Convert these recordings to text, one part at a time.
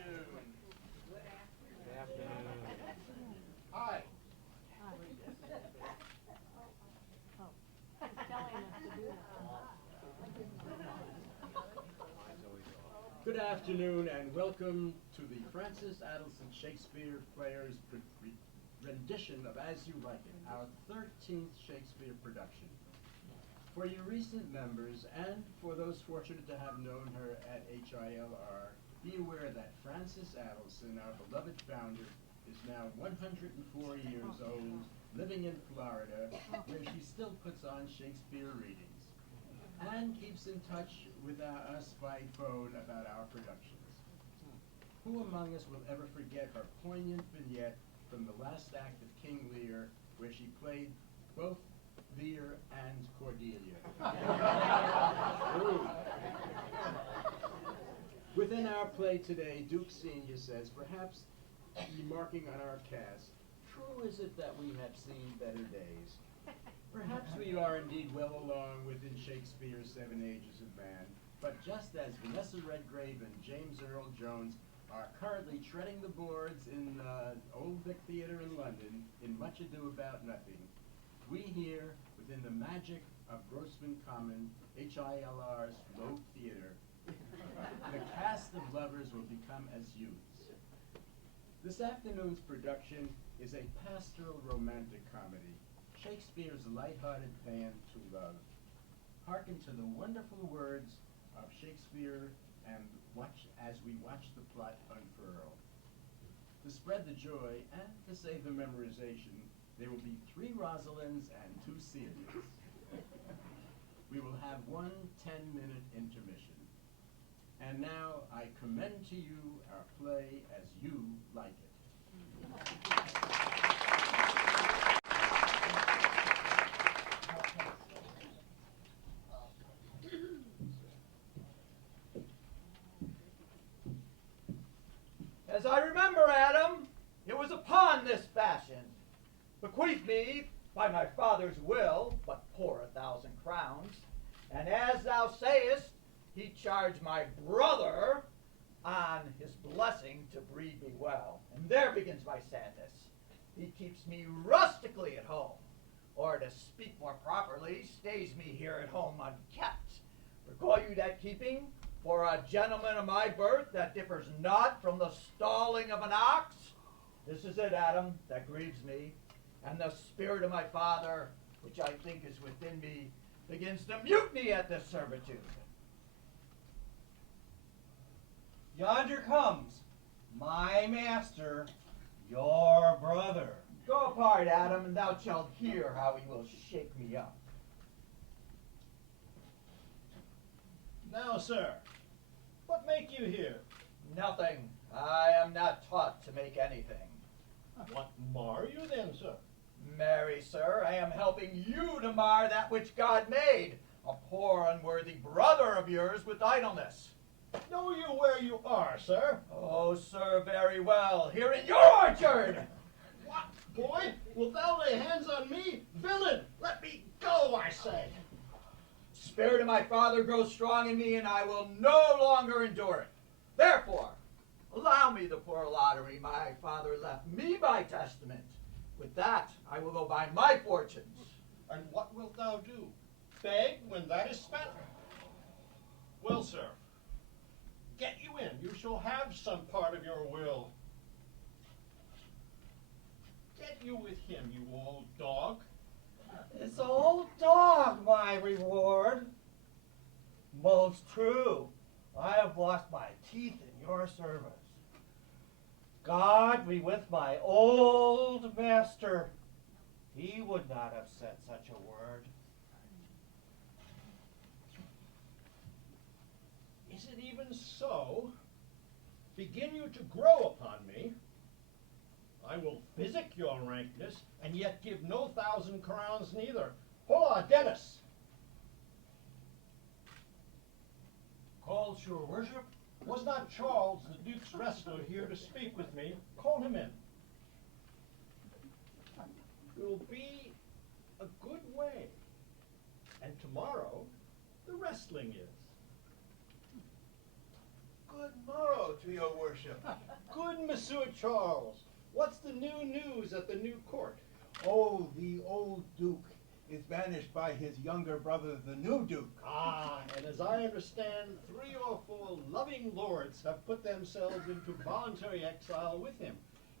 afternoon. Good afternoon. Hi. Good afternoon and welcome to the Francis Adelson Shakespeare Players rendition of As You Like It, our 13th Shakespeare production. For your recent members and for those fortunate to have known her at HILR, be aware that Francis Adelson, our beloved founder, is now 104 years old, living in Florida, where she still puts on Shakespeare readings and keeps in touch with us by phone about our productions. Who among us will ever forget her poignant vignette from the last act of King Lear, where she played both Lear and Cordelia? Within our play today, Duke Senior says, perhaps remarking on our cast, true is it that we have seen better days. Perhaps we are indeed well along within Shakespeare's 7 Ages of Man, but just as Vanessa Redgrave and James Earl Jones are currently treading the boards in Old Vic Theatre in London in Much Ado About Nothing, we here, within the magic of Grossman Common, HILR's Globe Theatre, the cast of lovers will become as youths. This afternoon's production is a pastoral romantic comedy, Shakespeare's light-hearted paean to love. Hearken to the wonderful words of Shakespeare and watch as we watch the plot unfurl. To spread the joy and to save the memorization, there will be 3 Rosalinds and 2 Celias. We will have one 10-minute intermission. And now I commend to you our play As You Like It. As I remember, Adam, it was upon this fashion, bequeathed me by my father's will, but poor 1,000 crowns, and as thou sayest, he charged my brother on his blessing to breed me well. And there begins my sadness. He keeps me rustically at home, or to speak more properly, stays me here at home unkept. Recall you that keeping for a gentleman of my birth that differs not from the stalling of an ox? This is it, Adam, that grieves me, and the spirit of my father, which I think is within me, begins to mutiny at this servitude. Yonder comes my master, your brother. Go apart, Adam, and thou shalt hear how he will shake me up. Now, sir, what make you here? Nothing. I am not taught to make anything. What mar you then, sir? Marry, sir, I am helping you to mar that which God made, a poor unworthy brother of yours with idleness. Know you where you are, sir? Oh, sir, very well. Here in your orchard! What, boy? Wilt thou lay hands on me? Villain, let me go, I say. Spirit of my father grows strong in me, and I will no longer endure it. Therefore, allow me the poor lottery my father left me by testament. With that, I will go buy my fortunes. And what wilt thou do? Beg when that is spent? Well, sir, get you in. You shall have some part of your will. Get you with him, you old dog. This old dog my reward. Most true. I have lost my teeth in your service. God be with my old master. He would not have said such a word. Is it even so? Begin you to grow upon me? I will physic your rankness, and yet give no 1,000 crowns neither. Hola, Dennis! Calls your worship? Was not Charles, the Duke's wrestler, here to speak with me? Call him in. It will be a good way. And tomorrow, the wrestling is. Good morrow to your worship. Good, Monsieur Charles. What's the new news at the new court? Oh, the old Duke is banished by his younger brother, the new Duke. Ah, and as I understand, 3 or 4 loving lords have put themselves into voluntary exile with him.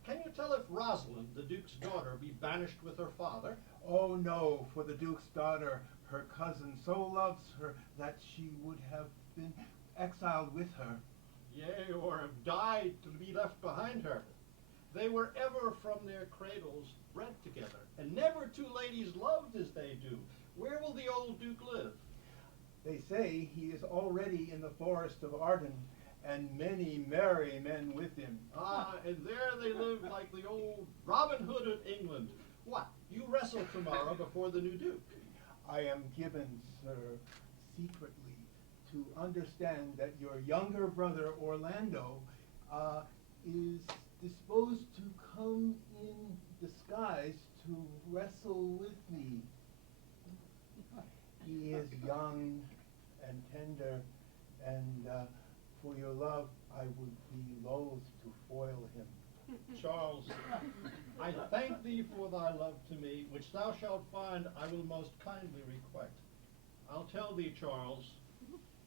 Can you tell if Rosalind, the Duke's daughter, be banished with her father? Oh no, for the Duke's daughter, her cousin, so loves her that she would have been exiled with her. Yea, or have died to be left behind her. They were ever from their cradles bred together, and never 2 ladies loved as they do. Where will the old Duke live? They say he is already in the forest of Arden, and many merry men with him. Ah, and there they live like the old Robin Hood of England. What, you wrestle tomorrow before the new Duke? I am given, sir, secretly, to understand that your younger brother, Orlando, is disposed to come in disguise to wrestle with me. He is young and tender, and for your love, I would be loath to foil him. Charles, I thank thee for thy love to me, which thou shalt find I will most kindly requite. I'll tell thee, Charles,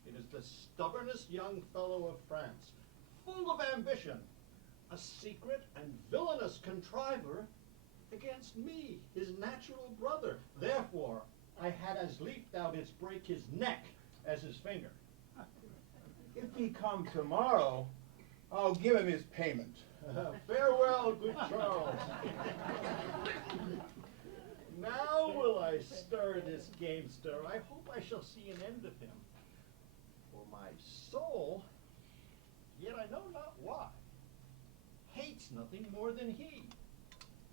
it is the stubbornest young fellow of France, full of ambition, a secret and villainous contriver against me, his natural brother. Therefore, I had as lief thou didst break his neck as his finger. If he come tomorrow, I'll give him his payment. Farewell, good Charles. Now will I stir this gamester. I hope I shall see an end of him. For my soul, yet I know not why, hates nothing more than he.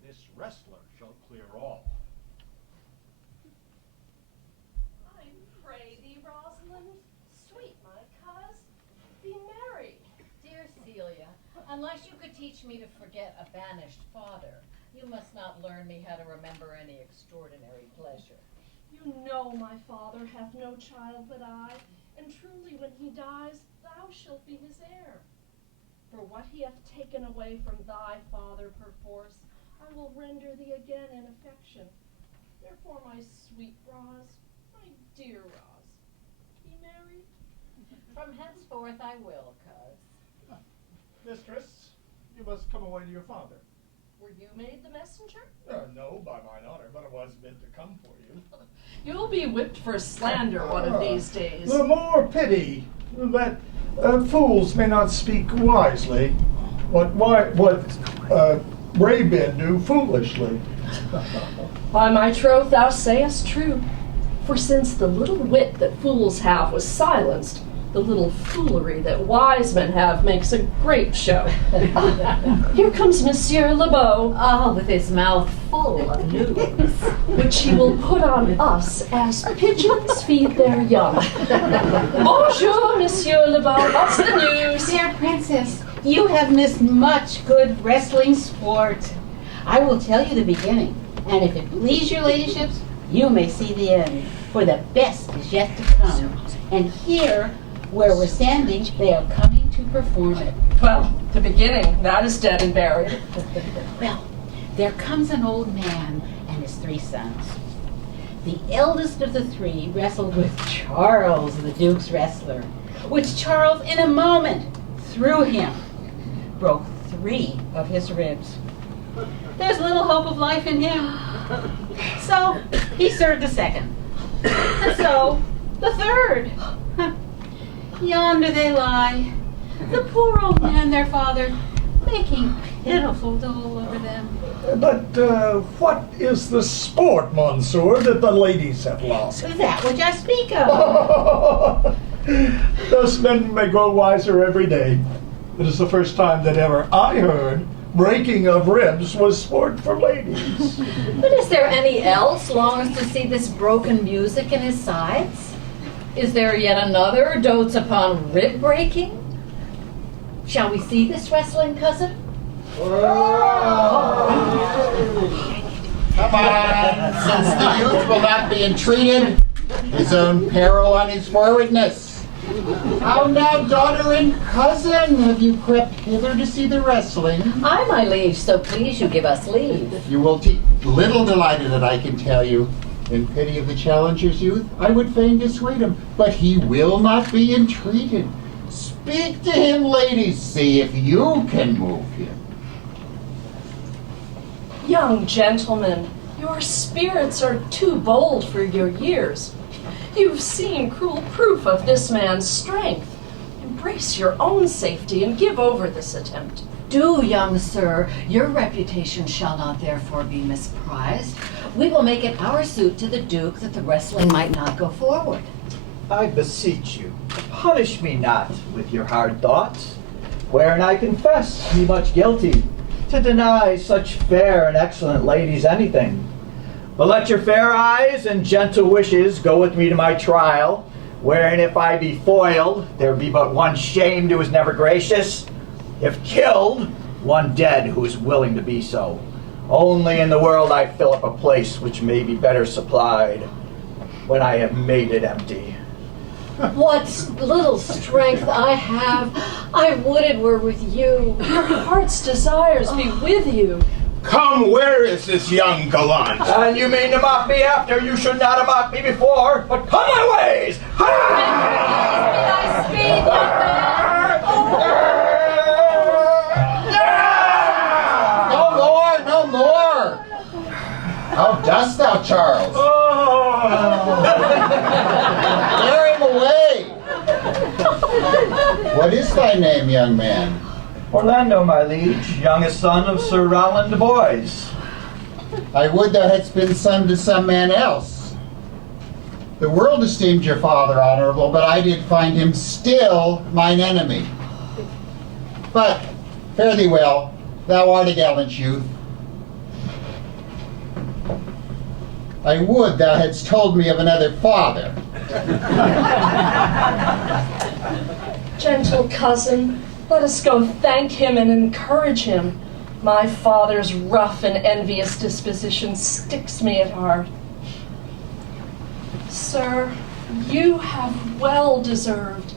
This wrestler shall clear all. I pray thee, Rosalind, sweet my coz, be merry. Dear Celia, unless you could teach me to forget a banished father, you must not learn me how to remember any extraordinary pleasure. You know my father hath no child but I, and truly when he dies, thou shalt be his heir. For what he hath taken away from thy father perforce, I will render thee again in affection. Therefore, my sweet Roz, my dear Roz, be merry. From henceforth I will, coz. Mistress, you must come away to your father. Were you made the messenger? No, by mine honor, but it was meant to come for you. You'll be whipped for slander one of these days. The more pity that fools may not speak wisely. What brave men do foolishly. By my troth, thou sayest true. For since the little wit that fools have was silenced, the little foolery that wise men have makes a great show. Here comes Monsieur Lebeau, Ah, with his mouth full of news. which he will put on us as pigeons feed their young. Bonjour, Monsieur Lebeau. What's the news? Dear Princess, you have missed much good wrestling sport. I will tell you the beginning, and if it please your ladyships, you may see the end, for the best is yet to come. And here, where we're standing, they are coming to perform it. Well, the beginning, that is dead and buried. Well, there comes an old man and his 3 sons. The eldest of the 3 wrestled with Charles, the Duke's wrestler, which Charles in a moment threw him, broke 3 of his ribs. There's little hope of life in him. So he served the 2nd. And so the 3rd. Yonder they lie, the poor old man, their father, making pitiful dole over them. But what is the sport, Monsieur, that the ladies have lost? That which I speak of. Thus men may grow wiser every day. It is the first time that ever I heard breaking of ribs was sport for ladies. But is there any else longs to see this broken music in his sides? Is there yet another dotes upon rib breaking? Shall we see this wrestling, cousin? Come on, since the youth will not be entreated, his own peril on his forwardness. How now, daughter and cousin? Have you crept hither to see the wrestling? Aye, my liege, so please you give us leave. You will be little delighted that I can tell you. In pity of the challenger's youth, I would fain dissuade him, but he will not be entreated. Speak to him, ladies, see if you can move him. Young gentlemen, your spirits are too bold for your years. You've seen cruel proof of this man's strength. Embrace your own safety and give over this attempt. Do, young sir, your reputation shall not therefore be misprized. We will make it our suit to the Duke that the wrestling might not go forward. I beseech you, punish me not with your hard thoughts, wherein I confess me much guilty, to deny such fair and excellent ladies anything. But let your fair eyes and gentle wishes go with me to my trial, wherein if I be foiled, there be but one shamed who is never gracious, if killed, one dead who is willing to be so. Only in the world I fill up a place which may be better supplied when I have made it empty. What little strength I have, I would it were with you. Your heart's desires be with you. Come, where is this young gallant? And you mean to mock me after? You should not have mocked me before, but come my ways! Thy speed, young man. No more! How dost thou, Charles? Bear him away! What is thy name, young man? Orlando, my liege, youngest son of Sir Rowland de Boys. I would thou hadst been son to some man else. The world esteemed your father honorable, but I did find him still mine enemy. But fare thee well, thou art a gallant youth. I would thou hadst told me of another father. Gentle cousin, let us go thank him and encourage him. My father's rough and envious disposition sticks me at heart. Sir, you have well deserved,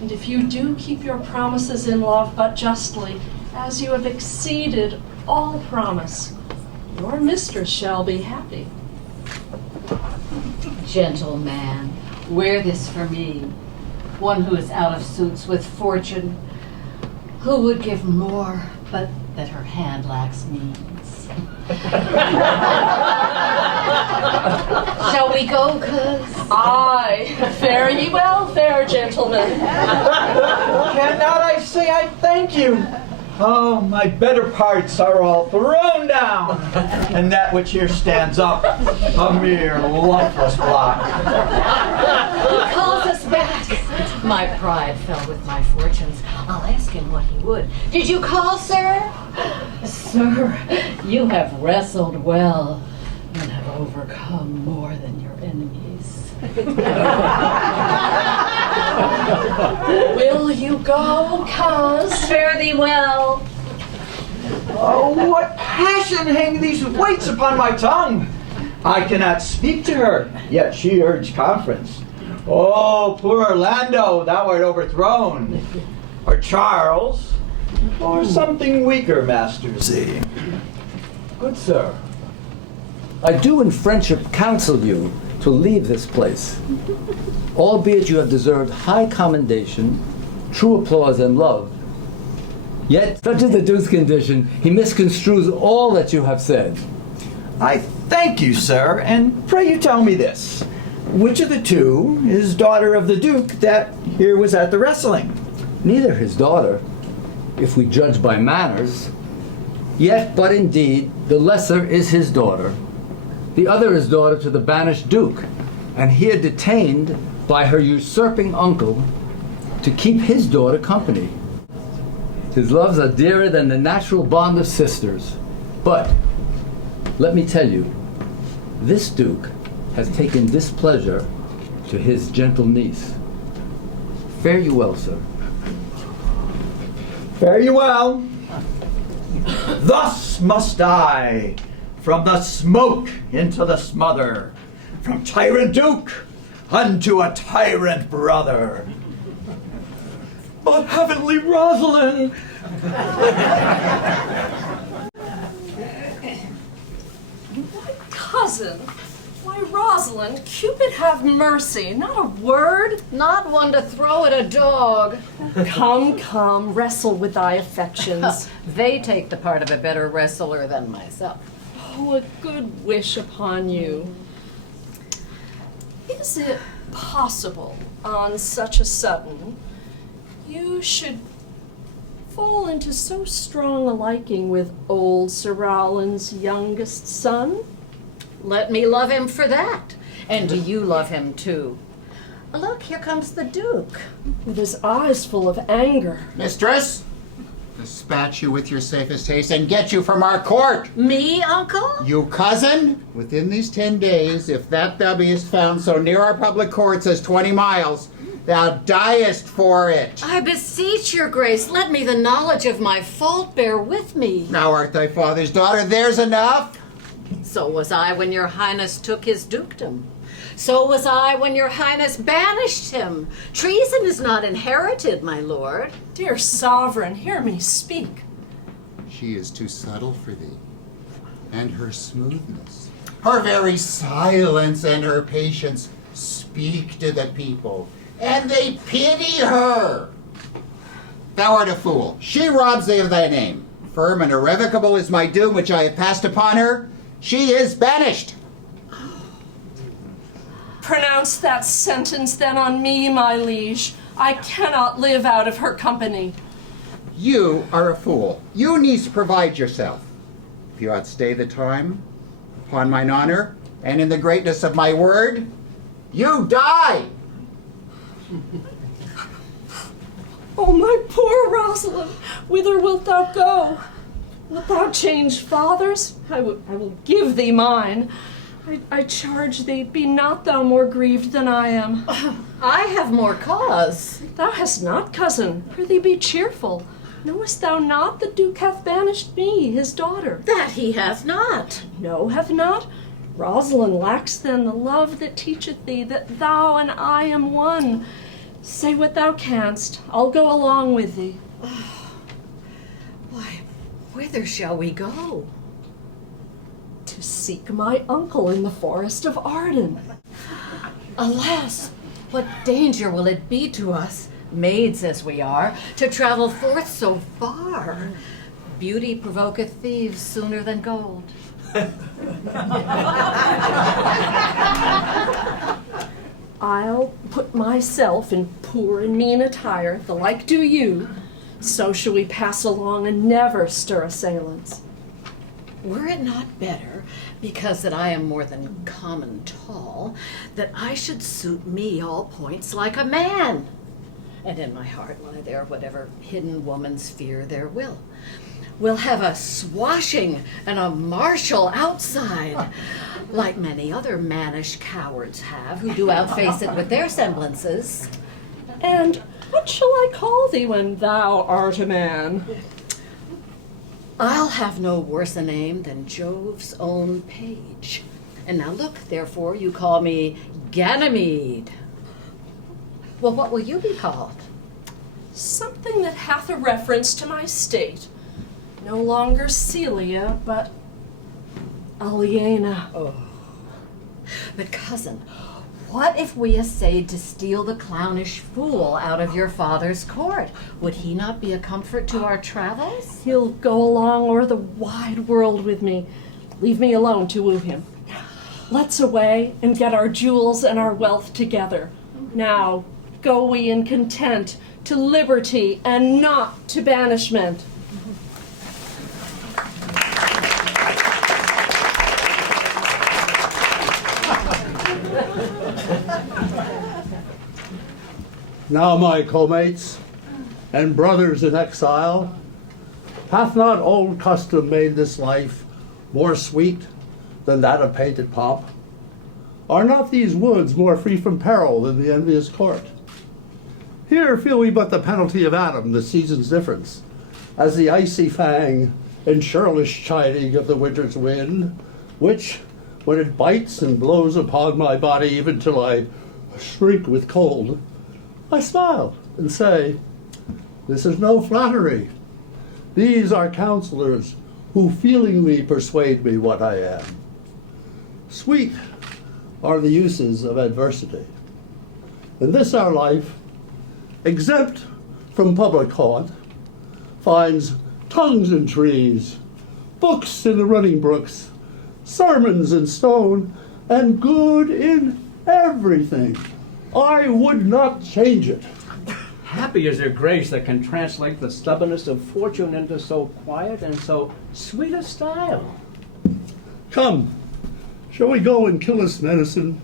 and if you do keep your promises in love but justly, as you have exceeded all promise, your mistress shall be happy. Gentle man, wear this for me, one who is out of suits with fortune, who would give more, but that her hand lacks means. Shall we go, coz? Aye, fare ye well, fair gentlemen. Cannot I say I thank you? Oh, my better parts are all thrown down, and that which here stands up, a mere lifeless block. He calls us back. My pride fell with my fortunes. I'll ask him what he would. Did you call, sir? Sir, you have wrestled well and have overcome more than your enemies. Will you go, coz? Fare thee well. Oh, what passion hang these weights upon my tongue! I cannot speak to her, yet she urged conference. Oh, poor Orlando, thou art overthrown. Or Charles, or something weaker, Master Z. Good sir, I do in friendship counsel you to leave this place, albeit you have deserved high commendation, true applause, and love. Yet, such is the Duke's condition, he misconstrues all that you have said. I thank you, sir, and pray you tell me this. Which of the two is daughter of the Duke that here was at the wrestling? Neither his daughter, if we judge by manners. Yet, but indeed, the lesser is his daughter. The other is daughter to the banished Duke, and here detained by her usurping uncle to keep his daughter company. His loves are dearer than the natural bond of sisters. But, let me tell you, this Duke has taken displeasure to his gentle niece. Fare you well, sir. Fare you well. Thus must I, from the smoke into the smother, from tyrant Duke unto a tyrant brother. but heavenly Rosalind. Cousin, why, Rosalind, Cupid have mercy, not a word. Not one to throw at a dog. Come, come, wrestle with thy affections. They take the part of a better wrestler than myself. Oh, a good wish upon you. Is it possible, on such a sudden, you should fall into so strong a liking with old Sir Rowland's youngest son? Let me love him for that. And do you love him too? Look, here comes the Duke. With his eyes full of anger. Mistress, dispatch you with your safest haste and get you from our court. Me, uncle? You cousin, within these 10 days, if that thou beest found so near our public courts as 20 miles, thou diest for it. I beseech your grace, let me the knowledge of my fault bear with me. Thou art thy father's daughter, there's enough. So was I when your highness took his dukedom. So was I when your highness banished him. Treason is not inherited, my lord. Dear sovereign, hear me speak. She is too subtle for thee, and her smoothness, her very silence and her patience speak to the people, and they pity her. Thou art a fool. She robs thee of thy name. Firm and irrevocable is my doom which I have passed upon her. She is banished. Pronounce that sentence then on me, my liege. I cannot live out of her company. You are a fool. You needs provide yourself. If you outstay the time, upon mine honor, and in the greatness of my word, you die. Oh, my poor Rosalind, whither wilt thou go? Wilt thou change fathers? I will give thee mine. I charge thee, be not thou more grieved than I am. I have more cause. Thou hast not, cousin. Prithee be cheerful. Knowest thou not the Duke hath banished me, his daughter? That he hath not. No, hath not? Rosalind lacks then the love that teacheth thee that thou and I am one. Say what thou canst. I'll go along with thee. Why, whither shall we go? To seek my uncle in the forest of Arden. Alas, what danger will it be to us, maids as we are, to travel forth so far? Beauty provoketh thieves sooner than gold. I'll put myself in poor and mean attire, the like do you. So shall we pass along and never stir assailants. Were it not better, because that I am more than common tall, that I should suit me all points like a man? And in my heart lie there whatever hidden woman's fear there will. We'll have a swashing and a martial outside, like many other mannish cowards have, who do outface it with their semblances. And what shall I call thee when thou art a man? I'll have no worse a name than Jove's own page. And now look, therefore, you call me Ganymede. Well, what will you be called? Something that hath a reference to my state. No longer Celia, but Aliena. Oh. But cousin, what if we essayed to steal the clownish fool out of your father's court? Would he not be a comfort to our travels? He'll go along o'er the wide world with me. Leave me alone to woo him. Let's away and get our jewels and our wealth together. Now, go we in content to liberty and not to banishment. Now, my co-mates and brothers in exile, hath not old custom made this life more sweet than that of painted pomp? Are not these woods more free from peril than the envious court? Here feel we but the penalty of Adam, the season's difference, as the icy fang and churlish chiding of the winter's wind, which, when it bites and blows upon my body even till I shrink with cold, I smile and say, This is no flattery. These are counselors who feelingly persuade me what I am. Sweet are the uses of adversity. In this our life, exempt from public haunt, finds tongues in trees, books in the running brooks, sermons in stone, and good in everything. I would not change it. Happy is your grace that can translate the stubbornness of fortune into so quiet and so sweet a style. Come, shall we go and kill this medicine?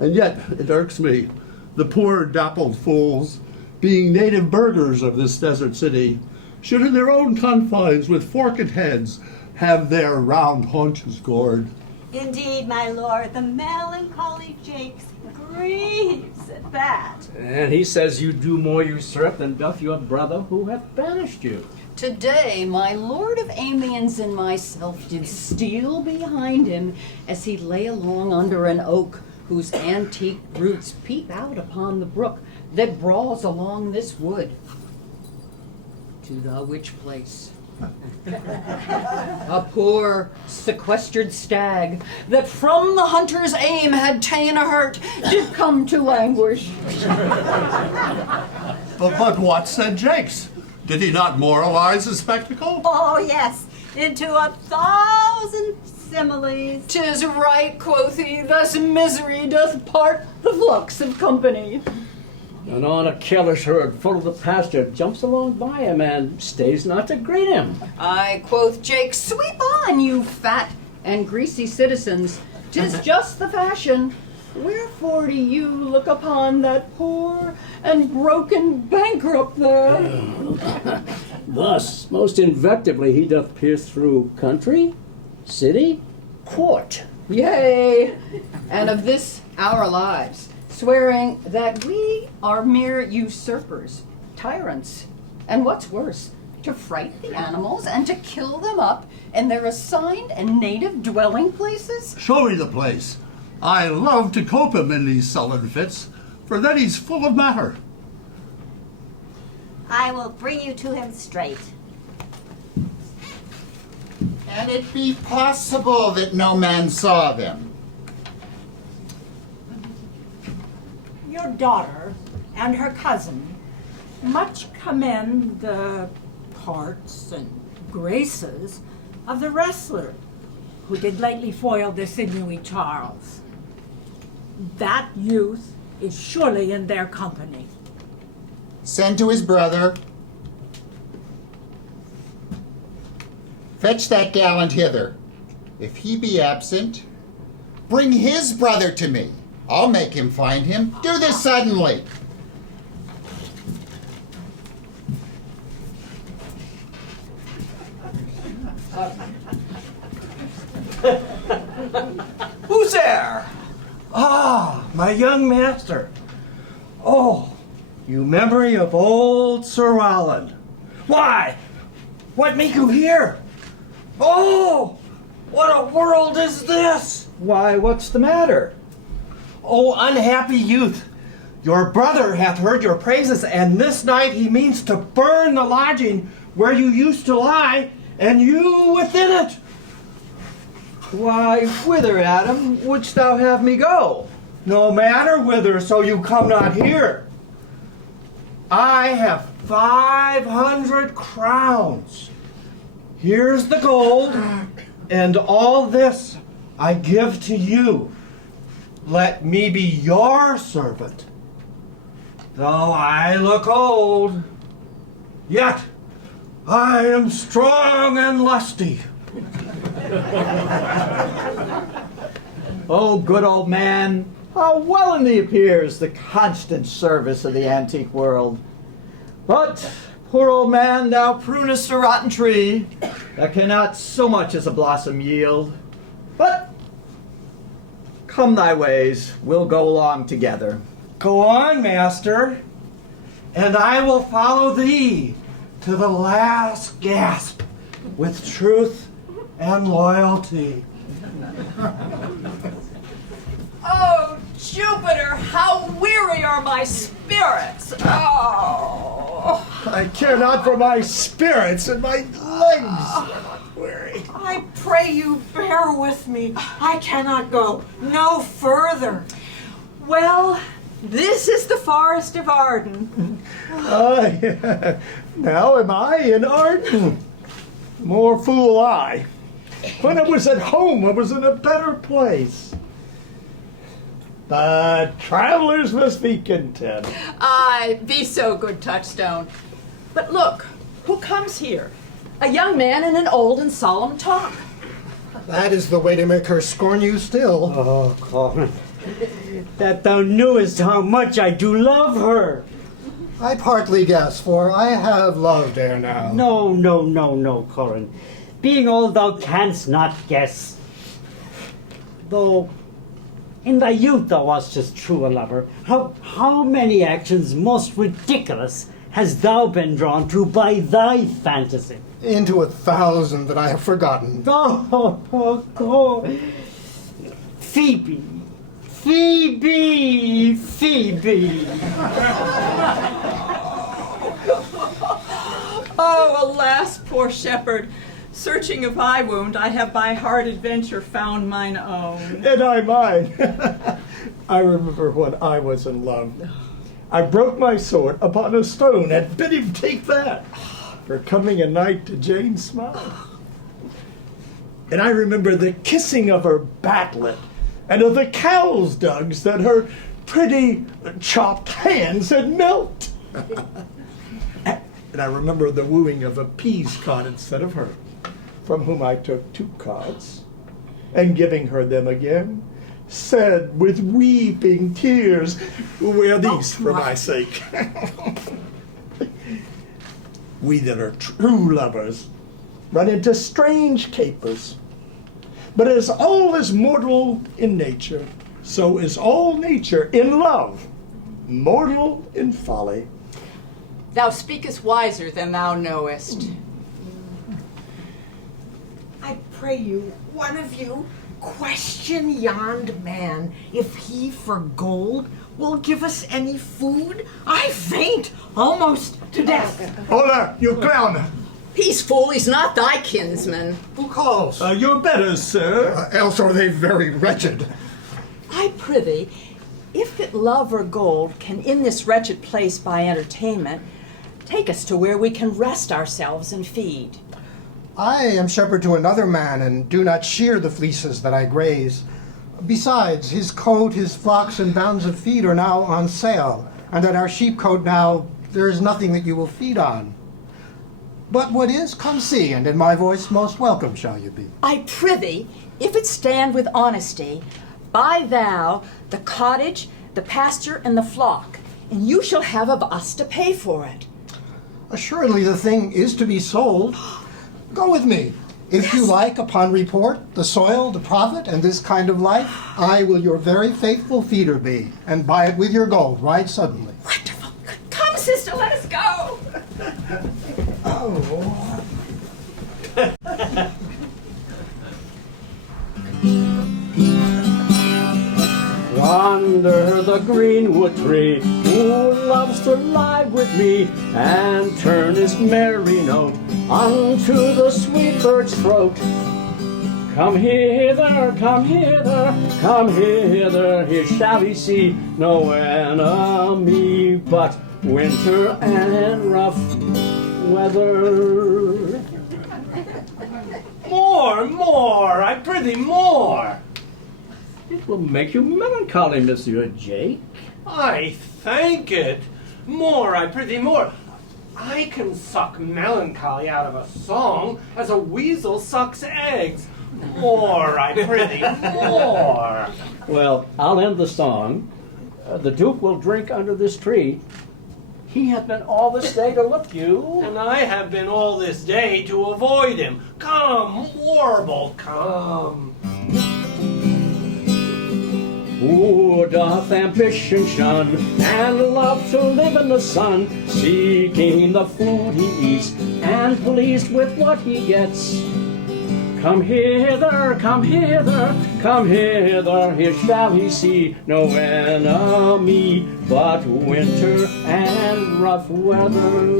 And yet it irks me, the poor dappled fools, being native burghers of this desert city, should in their own confines with forked heads have their round haunches gored. Indeed, my lord, the melancholy Jakes grieves at that. And he says you do more usurp than doth your brother who hath banished you. Today, my lord of Amiens and myself did steal behind him as he lay along under an oak whose antique roots peep out upon the brook that brawls along this wood. To the which place a poor sequestered stag that from the hunter's aim had ta'en a hurt did come to languish. But what said Jakes? Did he not moralize the spectacle? Oh, yes, into 1,000 similes. 'Tis right, quoth he, thus misery doth part the flux of company. And on a careless herd full of the pasture jumps along by him and stays not to greet him. Aye, quoth Jake, sweep on, you fat and greasy citizens. 'Tis just the fashion. Wherefore do you look upon that poor and broken bankrupt there? Thus, most invectively he doth pierce through country, city, court. Yea, and of this our lives, swearing that we are mere usurpers, tyrants, and what's worse, to fright the animals and to kill them up in their assigned and native dwelling places? Show me the place. I love to cope him in these sullen fits, for then he's full of matter. I will bring you to him straight. Can it be possible that no man saw them? Your daughter and her cousin much commend the parts and graces of the wrestler who did lately foil the sinewy Charles. That youth is surely in their company. Send to his brother. Fetch that gallant hither. If he be absent, bring his brother to me. I'll make him find him. Do this suddenly. Who's there? Ah, my young master. Oh, you memory of old Sir Roland. Why, what make you here? Oh, what a world is this? Why, what's the matter? Oh, unhappy youth, your brother hath heard your praises, and this night he means to burn the lodging where you used to lie, and you within it. Why, whither, Adam, wouldst thou have me go? No matter whither, so you come not here. I have 500 crowns. Here's the gold, and all this I give to you. Let me be your servant. Though I look old, yet I am strong and lusty. Oh, good old man, how well in thee appears the constant service of the antique world. But, poor old man, thou prunest a rotten tree that cannot so much as a blossom yield. But, come thy ways, we'll go along together. Go on, master, and I will follow thee to the last gasp with truth and loyalty. Oh, Jupiter, how weary are my spirits! Oh! I care not for my spirits, and my legs are weary. I pray you bear with me. I cannot go no further. Well, this is the Forest of Arden. Now am I in Arden? More fool I. When I was at home, I was in a better place. But travelers must be content. Aye, be so good, Touchstone. But look, who comes here? A young man in an old and solemn talk. That is the way to make her scorn you still. Oh, Colin, that thou knewest how much I do love her. I partly guess, for I have loved ere now. No, Colin. Being all thou canst not guess. Though in thy youth thou wast as true a lover, how many actions most ridiculous hast thou been drawn to by thy fantasy? Into 1,000 that I have forgotten. Oh, Phoebe. Oh, alas, poor shepherd. Searching of eye wound, I have by hard adventure found mine own. And I mine. I remember when I was in love. I broke my sword upon a stone and bid him take that for coming a night to Jane's smile. And I remember the kissing of her backlet and of the cow's dugs that her pretty chopped hands had milked. And I remember the wooing of a peas cod instead of her, from whom I took 2 cods, and giving her them again, said with weeping tears, "Wear these for my sake." We that are true lovers run into strange capers. But as all is mortal in nature, so is all nature in love, mortal in folly. Thou speakest wiser than thou knowest. I pray you, one of you, question yond man if he for gold will give us any food. I faint almost to death. Hola, you clown! Peace, fool, he's not thy kinsman. Who calls? Your betters, sir. Else are they very wretched. I prithee, if that love or gold can in this wretched place buy entertainment, take us to where we can rest ourselves and feed. I am shepherd to another man, and do not shear the fleeces that I graze. Besides, his coat, his flocks, and bounds of feed are now on sale, and at our sheepcote now there is nothing that you will feed on. But what is, come see, and in my voice most welcome shall you be. I prithee, if it stand with honesty, buy thou the cottage, the pasture, and the flock, and you shall have of us to pay for it. Assuredly the thing is to be sold. Go with me. If you like, upon report, the soil, the profit, and this kind of life, I will your very faithful feeder be, and buy it with your gold right suddenly. Wonderful. Come, sister, let us go. Oh. Under the greenwood tree, who loves to lie with me and turn his merry note unto the sweet bird's throat. Come hither, come hither, come hither, here shall he see no enemy but winter and rough weather. More, I prithee, more. It will make you melancholy, Monsieur Jake. I thank it. More, I prithee, more. I can suck melancholy out of a song as a weasel sucks eggs. More, I prithee, more. Well, I'll end the song. The Duke will drink under this tree. He hath been all this day to look you. And I have been all this day to avoid him. Come, warble, come. Who doth ambition shun, and love to live in the sun, seeking the food he eats, and pleased with what he gets. Come hither, come hither, come hither, here shall he see no enemy but winter and rough weather.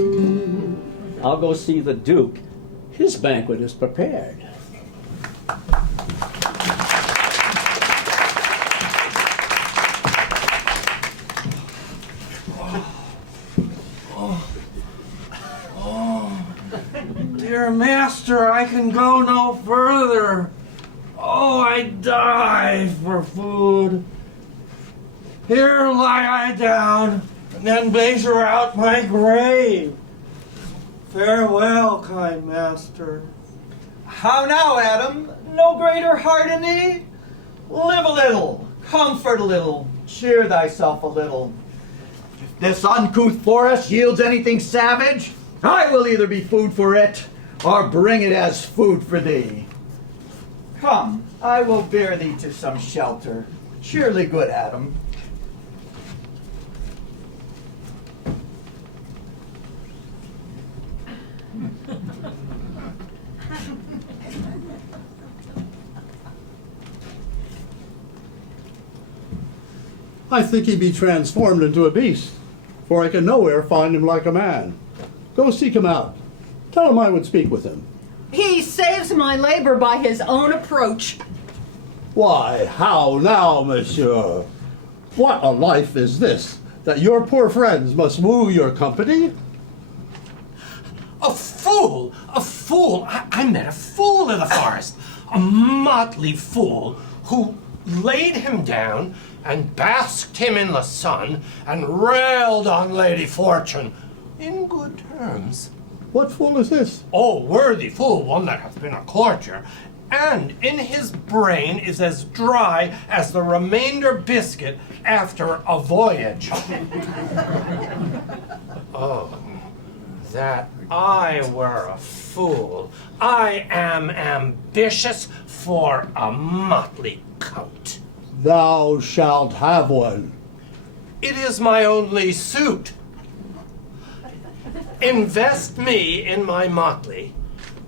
I'll go see the Duke. His banquet is prepared. Dear master, I can go no further. Oh, I die for food. Here lie I down, and then measure out my grave. Farewell, kind master. How now, Adam? No greater heart in thee? Live a little, comfort a little, cheer thyself a little. If this uncouth forest yields anything savage, I will either be food for it, or bring it as food for thee. Come, I will bear thee to some shelter. Surely good, Adam. I think he be transformed into a beast, for I can nowhere find him like a man. Go seek him out. Tell him I would speak with him. He saves my labor by his own approach. Why, how now, monsieur? What a life is this, that your poor friends must woo your company? A fool! A fool! I met a fool in the forest. A motley fool who laid him down and basked him in the sun and railed on Lady Fortune in good terms. What fool is this? Oh, worthy fool, one that hath been a courtier, and in his brain is as dry as the remainder biscuit after a voyage. Oh, that I were a fool. I am ambitious for a motley coat. Thou shalt have one. It is my only suit. Invest me in my motley.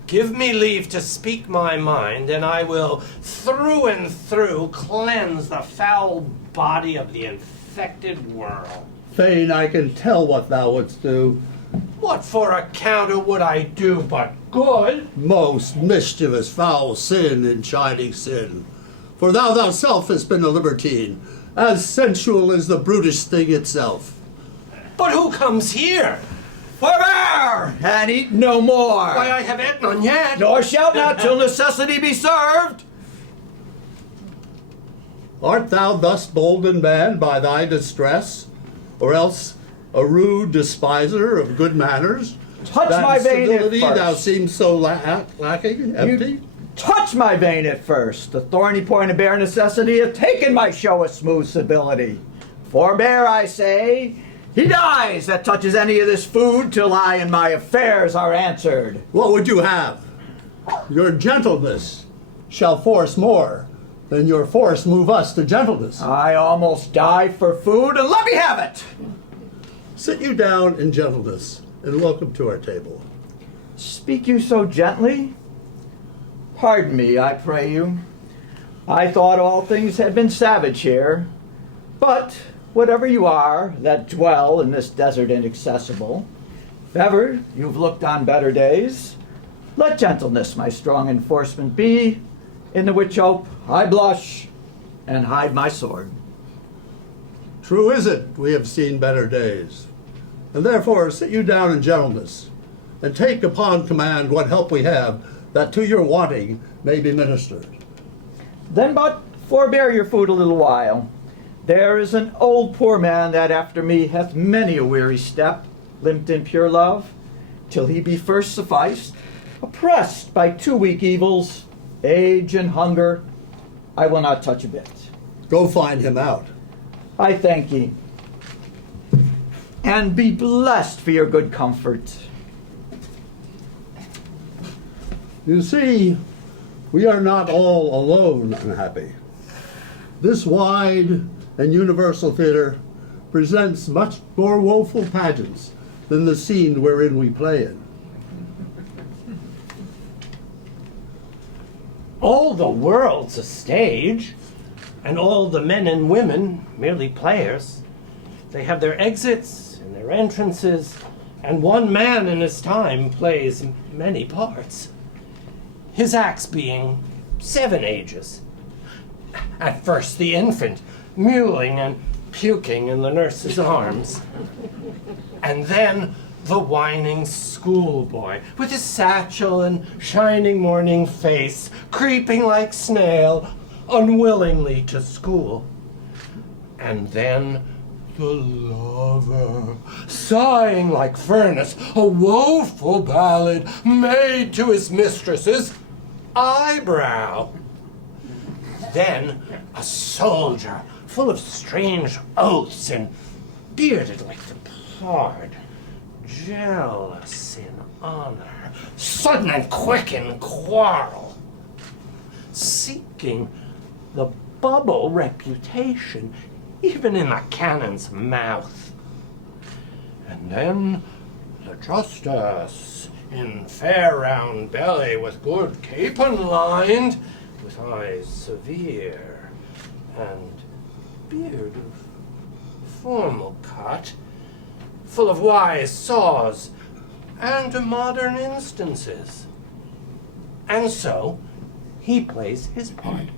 Give me leave to speak my mind, and I will through and through cleanse the foul body of the infected world. Fain I can tell what thou wouldst do. What for a counter would I do but good? Most mischievous foul sin in shining sin. For thou thyself hast been a libertine, as sensual as the brutish thing itself. But who comes here? Forbear, and eat no more. Why, I have eat none yet. Nor shalt not till necessity be served. Art thou thus boldened, man, by thy distress, or else a rude despiser of good manners? Touch that my vein at civility first. thou seems so lacking, empty? You touch my vein at first. The thorny point of bare necessity hath taken my show of smooth civility. Forbear, I say. He dies that touches any of this food till I and my affairs are answered. What would you have? Your gentleness shall force more than your force move us to gentleness. I almost die for food, and let me have it. Sit you down in gentleness, and welcome to our table. Speak you so gently? Pardon me, I pray you. I thought all things had been savage here, but whatever you are that dwell in this desert inaccessible, if ever you've looked on better days, let gentleness my strong enforcement be, in the which hope I blush and hide my sword. True is it, we have seen better days. And therefore sit you down in gentleness, and take upon command what help we have, that to your wanting may be ministered. Then but forbear your food a little while. There is an old poor man that after me hath many a weary step, limped in pure love, till he be first sufficed, oppressed by two weak evils, age and hunger. I will not touch a bit. Go find him out. I thank ye, and be blessed for your good comfort. You see, we are not all alone unhappy. This wide and universal theater presents much more woeful pageants than the scene wherein we play in. All the world's a stage, and all the men and women merely players. They have their exits and their entrances, and one man in his time plays many parts. His acts being 7 ages. At first the infant, mewling and puking in the nurse's arms. And then the whining schoolboy, with his satchel and shining morning face, creeping like snail, unwillingly to school. And then the lover, sighing like furnace, a woeful ballad made to his mistress's eyebrow. Then a soldier, full of strange oaths and bearded like the pard, jealous in honor, sudden and quick in quarrel, seeking the bubble reputation even in the cannon's mouth. And then the justice, in fair round belly with good capon lined, with eyes severe and beard of formal cut, full of wise saws and modern instances. And so he plays his part.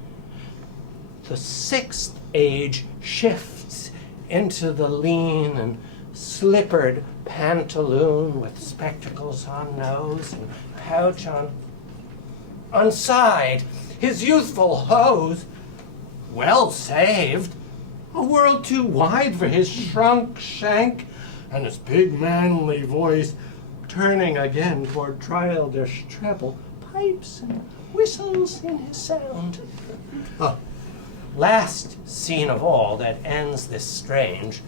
The 6th age shifts into the lean and slippered pantaloon with spectacles on nose and pouch on side. His youthful hose, well saved, a world too wide for his shrunk shank, and his big manly voice turning again toward childish treble, pipes and whistles in his sound. Last scene of all that ends this strange,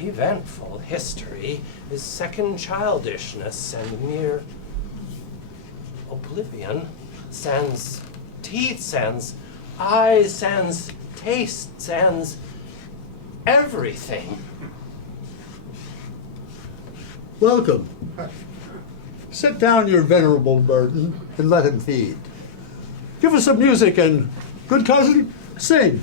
eventful history is second childishness and mere oblivion, sans teeth, sans eyes, sans taste, sans everything. Welcome. Sit down your venerable burden and let him feed. Give us some music and, good cousin, sing.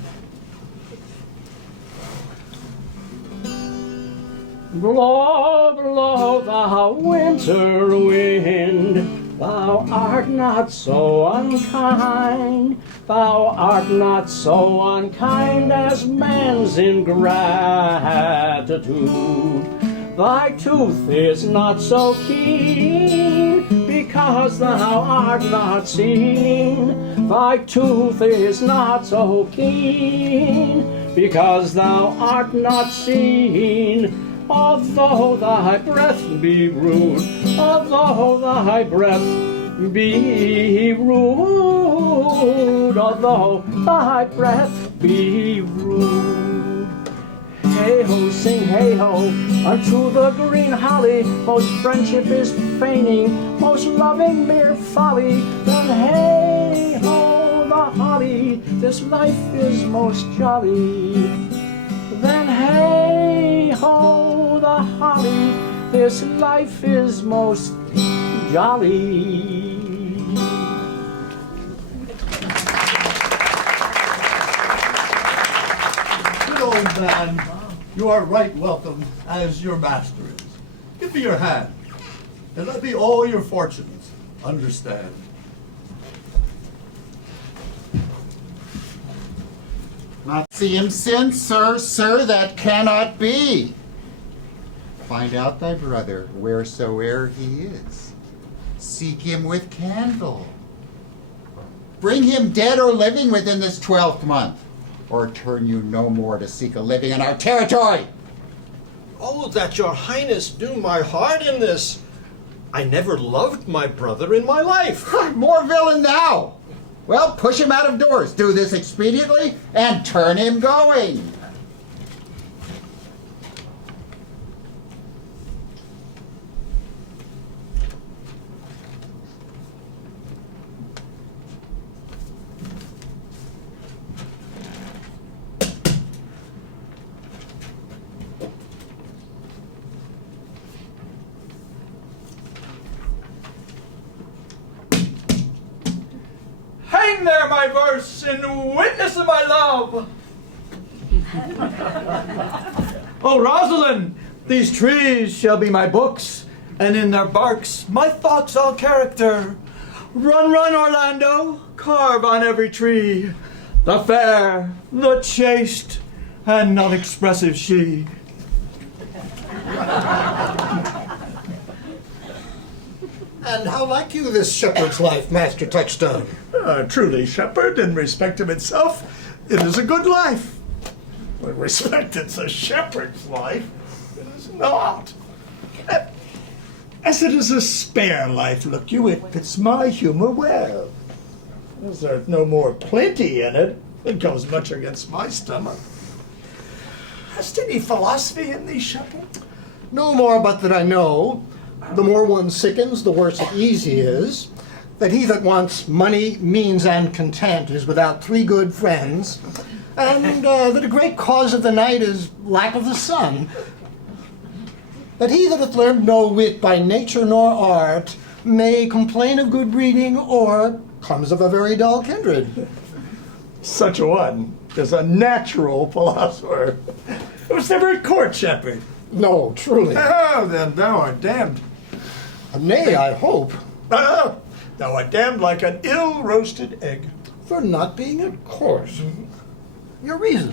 Blow, blow, thou winter wind, thou art not so unkind, thou art not so unkind as man's ingratitude. Thy tooth is not so keen, because thou art not seen. Thy tooth is not so keen, because thou art not seen. Although thy breath be rude, although thy breath be rude, although thy breath be rude. Hey-ho, sing hey-ho, unto the green holly, most friendship is feigning, most loving mere folly. Then hey-ho, the holly, this life is most jolly. Then hey-ho, the holly, this life is most jolly. Good old man, you are right welcome as your master is. Give me your hand, and let me all your fortunes understand. Not see him since, sir, sir, that cannot be. Find out thy brother wheresoe'er he is. Seek him with candle. Bring him dead or living within this 12th month, or turn you no more to seek a living in our territory. Oh, that your highness knew my heart in this. I never loved my brother in my life. More villain now. Well, push him out of doors. Do this expediently and turn him going. Hang Sing there my verse in witness of my love. Oh, Rosalind, these trees shall be my books, and in their barks my thoughts all character. Run, run, Orlando, carve on every tree the fair, the chaste, and non-expressive she. And how like you this shepherd's life, Master Touchstone? Truly, shepherd, in respect of itself, it is a good life. With respect, it's a shepherd's life. It is not. As it is a spare life, look you, it fits my humor well. As there's no more plenty in it, it goes much against my stomach. Hast any philosophy in thee, shepherd? No more but that I know, the more one sickens, the worse at ease he is, that he that wants money, means, and content is without 3 good friends, and that a great cause of the night is lack of the sun. That he that hath learned no wit by nature nor art may complain of good breeding, or comes of a very dull kindred. Such a one is a natural philosopher. It was never at court, shepherd. No, truly. Oh, then thou art damned. Nay, I hope. Thou art damned like an ill-roasted egg. For not being at court. Your reason?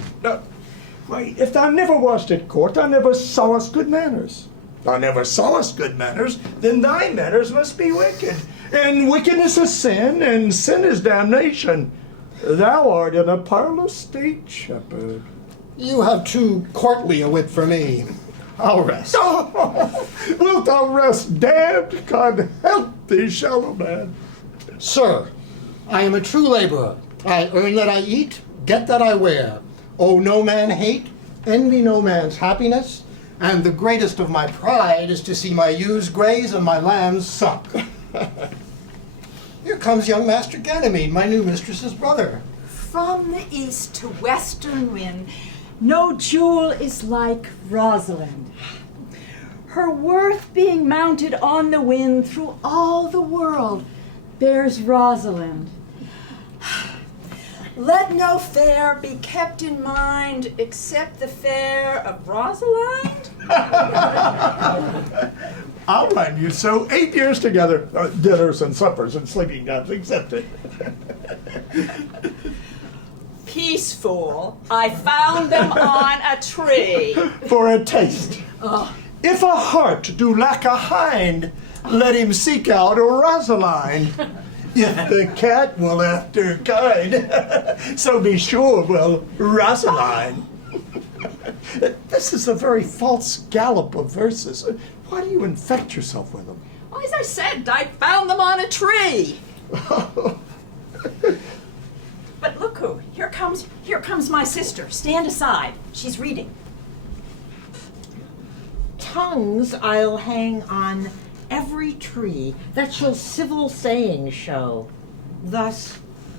Why, if thou never wast at court, thou never sawest good manners. Thou never sawest good manners, then thy manners must be wicked. And wickedness is sin, and sin is damnation. Thou art in a parlous state, shepherd. You have too courtly a wit for me. I'll rest. Oh, wilt thou rest, damned? God help thee, shallow man. Sir, I am a true laborer. I earn that I eat, get that I wear. Owe no man hate, envy no man's happiness, and the greatest of my pride is to see my ewes graze and my lambs suck. Here comes young Master Ganymede, my new mistress's brother. From the east to western wind, no jewel is like Rosalind. Her worth being mounted on the wind through all the world bears Rosalind. Let no fair be kept in mind except the fair of Rosalind. I'll rhyme you so 8 years together. Dinners and suppers and sleeping gowns accepted. Peaceful, I found them on a tree. For a taste. If a heart do lack a hind, let him seek out a Rosaline. If the cat will after guide, so be sure will Rosaline. This is a very false gallop of verses. Why do you infect yourself with them? As I said, I found them on a tree. But look who, here comes my sister. Stand aside, she's reading. Tongues I'll hang on every tree that shall civil saying show. Thus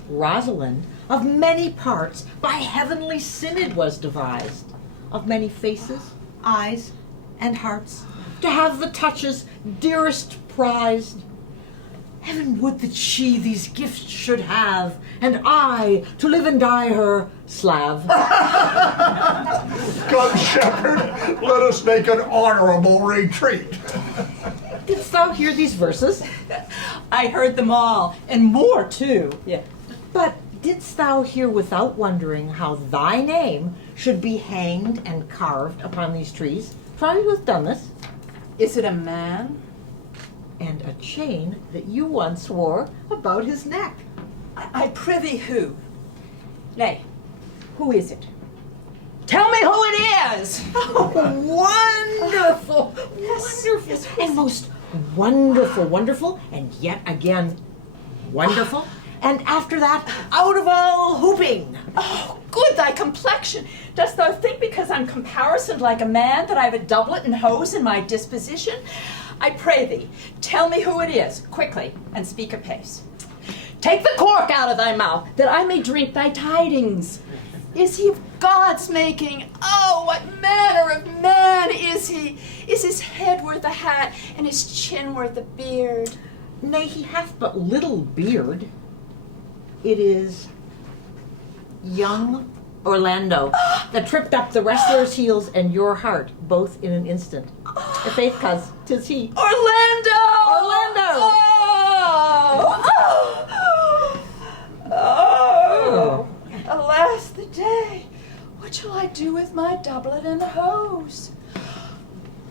Rosalind of many parts by heavenly synod was devised, of many faces, eyes, and hearts, to have the touches dearest prized. Heaven would that she these gifts should have, and I to live and die her Slav. Come, shepherd, let us make an honorable retreat. Didst thou hear these verses? I heard them all, and more too. Yeah. But didst thou hear without wondering how thy name should be hanged and carved upon these trees? Try who hath done this. Is it a man? And a chain that you once wore about his neck. I prithee who? Nay, who is it? Tell me who it is! Oh, wonderful! Yes, wonderful! Yes, and most wonderful, and yet again wonderful. And after that, out of all hooping. Oh, good thy complexion. Dost thou think because I'm comparisoned like a man that I've a doublet and hose in my disposition? I pray thee, tell me who it is, quickly, and speak apace. Take the cork out of thy mouth, that I may drink thy tidings. Is he of God's making? Oh, what manner of man is he? Is his head worth a hat, and his chin worth a beard? Nay, he hath but little beard. It is young Orlando that tripped up the wrestler's heels and your heart, both in an instant. Faith, cuz, 'tis he. Orlando! Orlando! Oh! Alas the day! What shall I do with my doublet and hose?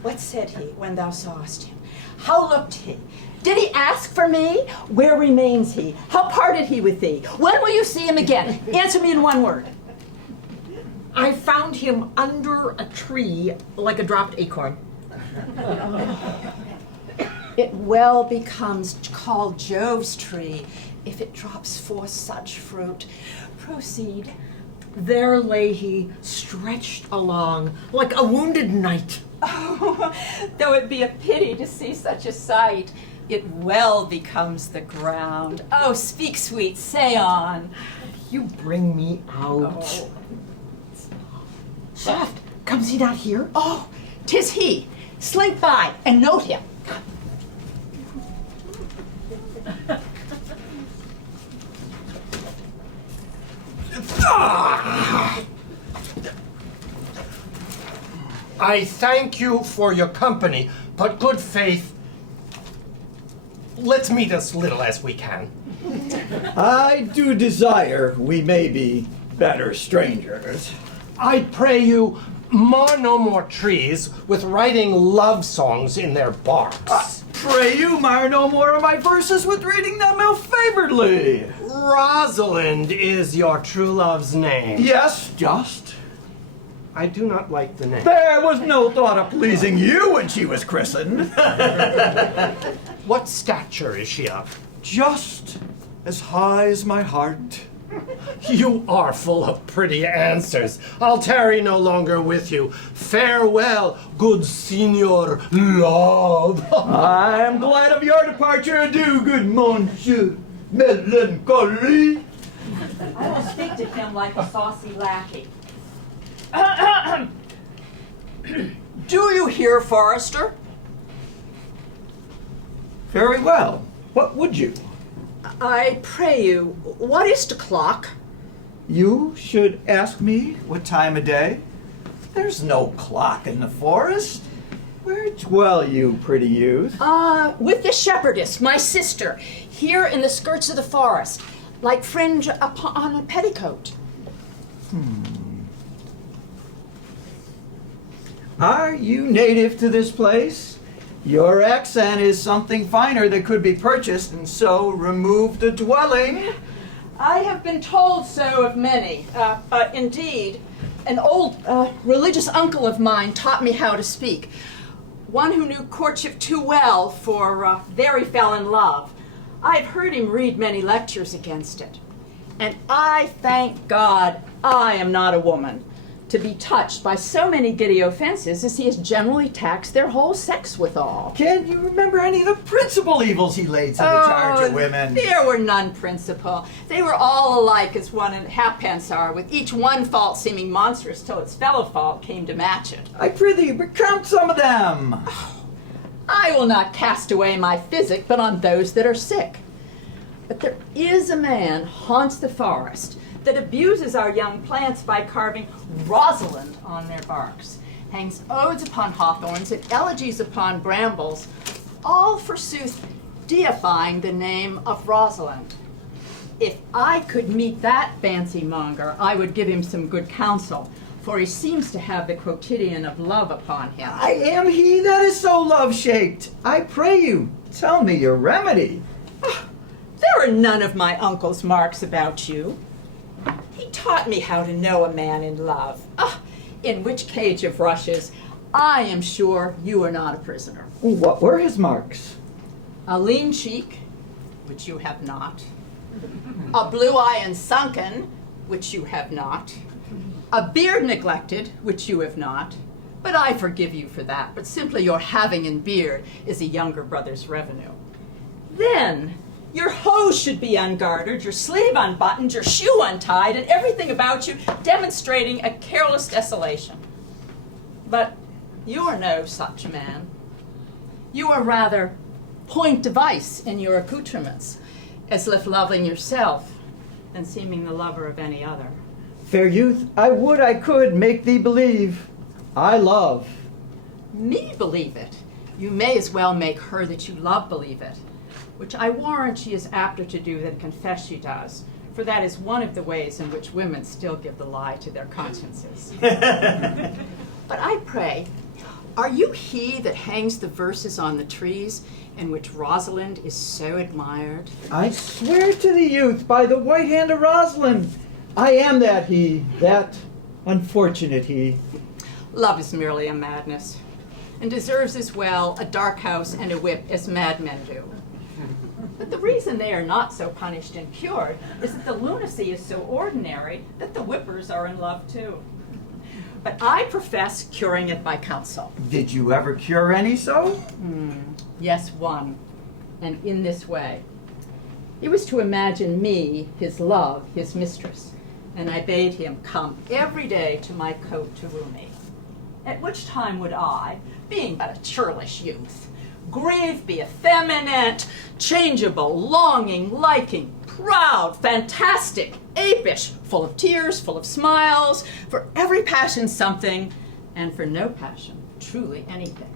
What said he when thou sawest him? How looked he? Did he ask for me? Where remains he? How parted he with thee? When will you see him again? Answer me in one word. I found him under a tree like a dropped acorn. It well becomes called Jove's tree if it drops forth such fruit. Proceed. There lay he, stretched along, like a wounded knight. Oh, though it be a pity to see such a sight, it well becomes the ground. Oh, speak, sweet, say on. You bring me out. Oh. Shaft, comes he not here? Oh, 'tis he. Slink by and note him. I thank you for your company, but good faith, let's meet as little as we can. I do desire we may be better strangers. I pray you, mar no more trees with writing love songs in their barks. Pray you, mar no more of my verses with reading them ill-favoredly. Rosalind is your true love's name. Yes, just. I do not like the name. There was no thought of pleasing you when she was christened. What stature is she of? Just as high as my heart. You are full of pretty answers. I'll tarry no longer with you. Farewell, good Signor Love. I am glad of your departure. Adieu, good Monsieur Melancholy. I will speak to him like a saucy lackey. Do you hear, Forrester? Very well. What would you? I pray you, what is the clock? You should ask me what time of day. There's no clock in the forest. Where dwell you, pretty youth? With the shepherdess, my sister, here in the skirts of the forest, like fringe upon a petticoat. Are you native to this place? Your accent is something finer that could be purchased, and so remove the dwelling. I have been told so of many. Indeed, an old religious uncle of mine taught me how to speak. One who knew courtship too well, for there he fell in love. I've heard him read many lectures against it. And I thank God I am not a woman, to be touched by so many giddy offenses as he has generally taxed their whole sex withal. Can you remember any of the principal evils he laid to the charge of women? There were none principal. They were all alike as one and halfpence are, with each one fault seeming monstrous till its fellow fault came to match it. I prithee, recount some of them. I will not cast away my physic, but on those that are sick. But there is a man haunts the forest that abuses our young plants by carving Rosalind on their barks, hangs odes upon hawthorns and elegies upon brambles, all forsooth deifying the name of Rosalind. If I could meet that fancy monger, I would give him some good counsel, for he seems to have the quotidian of love upon him. I am he that is so love-shaped. I pray you, tell me your remedy. There are none of my uncle's marks about you. He taught me how to know a man in love. In which cage of rushes, I am sure you are not a prisoner. What were his marks? A lean cheek, which you have not. A blue eye and sunken, which you have not. A beard neglected, which you have not. But I forgive you for that, but simply your having in beard is a younger brother's revenue. Then, your hose should be ungartered, your sleeve unbuttoned, your shoe untied, and everything about you demonstrating a careless desolation. But you are no such man. You are rather point device in your accoutrements, as if loving yourself, than seeming the lover of any other. Fair youth, I would I could make thee believe I love. Me believe it? You may as well make her that you love believe it, which I warrant she is apter to do than confess she does, for that is one of the ways in which women still give the lie to their consciences. But I pray, are you he that hangs the verses on the trees in which Rosalind is so admired? I swear to the youth by the white hand of Rosalind, I am that he, that unfortunate he. Love is merely a madness, and deserves as well a dark house and a whip as madmen do. But the reason they are not so punished and cured is that the lunacy is so ordinary that the whippers are in love too. But I profess curing it by counsel. Did you ever cure any so? Yes, one, and in this way. He was to imagine me, his love, his mistress, and I bade him come every day to my cote to woo me. At which time would I, being but a churlish youth, grieve, be effeminate, changeable, longing, liking, proud, fantastic, apish, full of tears, full of smiles, for every passion something, and for no passion truly anything,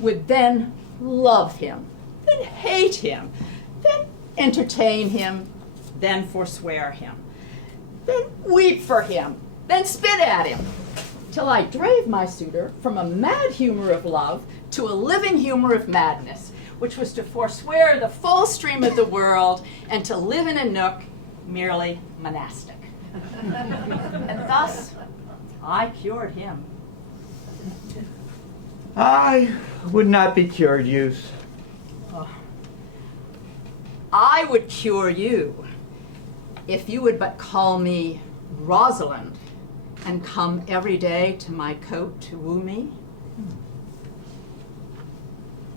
would then love him, then hate him, then entertain him, then forswear him, then weep for him, then spit at him, till I drave my suitor from a mad humor of love to a living humor of madness, which was to forswear the full stream of the world and to live in a nook merely monastic. And thus I cured him. I would not be cured, youth. I would cure you if you would but call me Rosalind and come every day to my cote to woo me.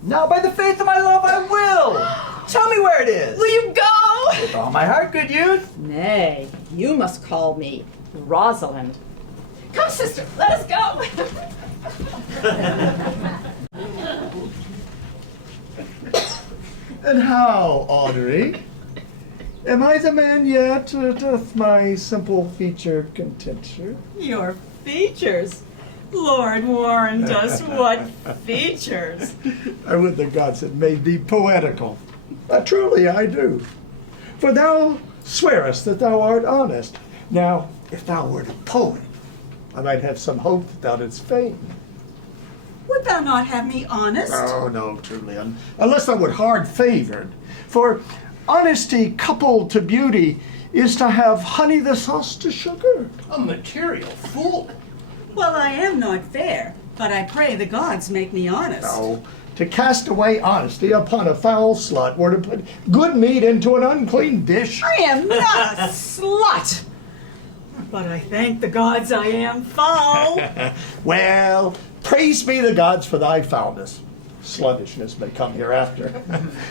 Now, by the faith of my love, I will. Tell me where it is. Will you go? With all my heart, good youth. Nay, you must call me Rosalind. Come, sister, let us go. And how, Audrey? Am I the man yet, or doth my simple feature content you? Your features. Lord warrant us, what features. I would the gods had made thee poetical. Truly I do. For thou swearest that thou art honest. Now, if thou wert a poet, I might have some hope that thou didst feign. Would thou not have me honest? Oh, no, truly, unless thou wert hard favored. For honesty coupled to beauty is to have honey the sauce to sugar. A material fool. Well, I am not fair, but I pray the gods make me honest. No, to cast away honesty upon a foul slut were to put good meat into an unclean dish. I am not a slut, but I thank the gods I am foul. Well, praise be the gods for thy foulness. Sluttishness may come hereafter.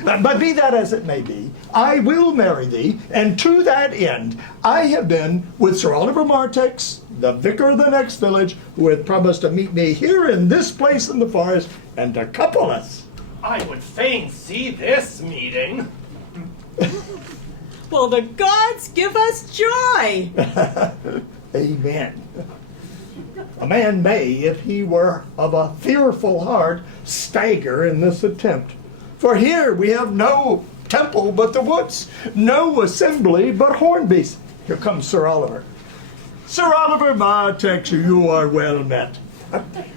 But be that as it may be, I will marry thee, and to that end I have been with Sir Oliver Martex, the vicar of the next village, who hath promised to meet me here in this place in the forest, and to couple us. I would fain see this meeting. Well, the gods give us joy. Amen. A man may, if he were of a fearful heart, stagger in this attempt. For here we have no temple but the woods, no assembly but Hornby's. Here comes Sir Oliver. Sir Oliver Martex, you are well met.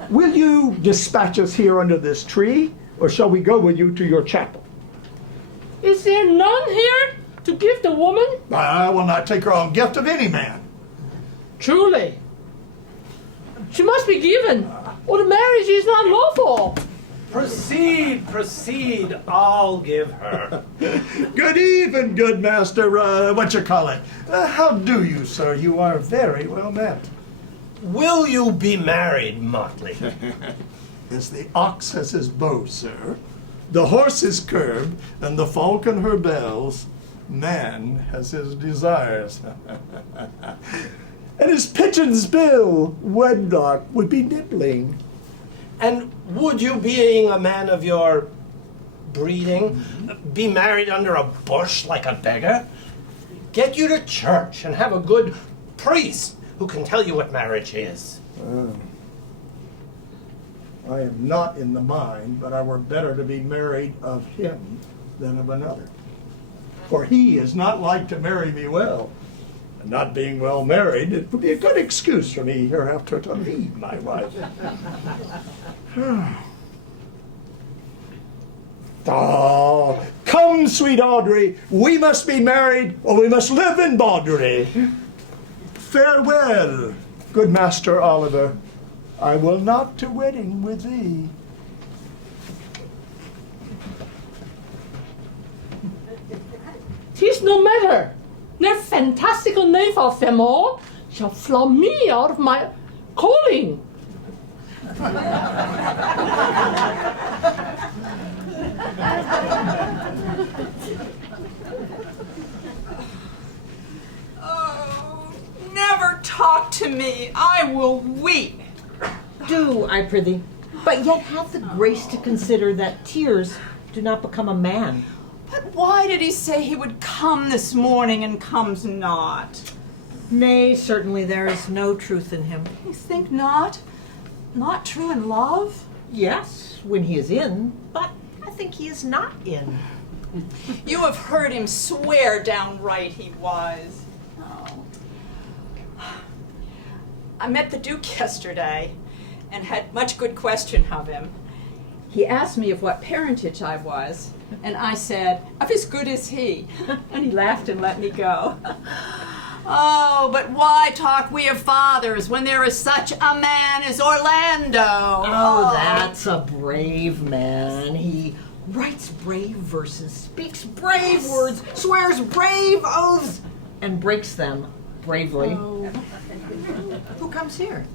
Will you dispatch us here under this tree, or shall we go with you to your chapel? Is there none here to give the woman? I will not take her own gift of any man. Truly. She must be given, or the marriage is not lawful. Proceed, proceed, I'll give her. Good even, good master, what you call it? How do you, sir? You are very well met. Will you be married, Motley? As the ox has his bow, sir, the horse his curb, and the falcon her bells, man has his desires. And his pigeon's bill, wedlock, would be nibbling. And would you, being a man of your breeding, be married under a bush like a beggar? get you to church and have a good priest who can tell you what marriage is. I am not in the mind, but I were better to be married of him than of another. For he is not like to marry me well. And not being well married, it would be a good excuse for me hereafter to leave my wife. Oh, come, sweet Audrey, we must be married, or we must live in Bawdry. Farewell, good Master Oliver. I will not to wedding with thee. Tis no matter. Their fantastical knave of them all shall flout me out of my calling. Oh, never talk to me. I will weep. Do, I prithee, but yet have the grace to consider that tears do not become a man. But why did he say he would come this morning and comes not? Nay, certainly there is no truth in him. You think not? Not true in love? Yes, when he is in, but I think he is not in. You have heard him swear downright he was. Oh. I met the Duke yesterday and had much good question of him. He asked me of what parentage I was, and I said, of as good as he. And he laughed and let me go. Oh, but why talk we of fathers when there is such a man as Orlando? Oh, that's a brave man. He writes brave verses, speaks brave words, swears brave oaths, and breaks them bravely. Oh. Who comes here?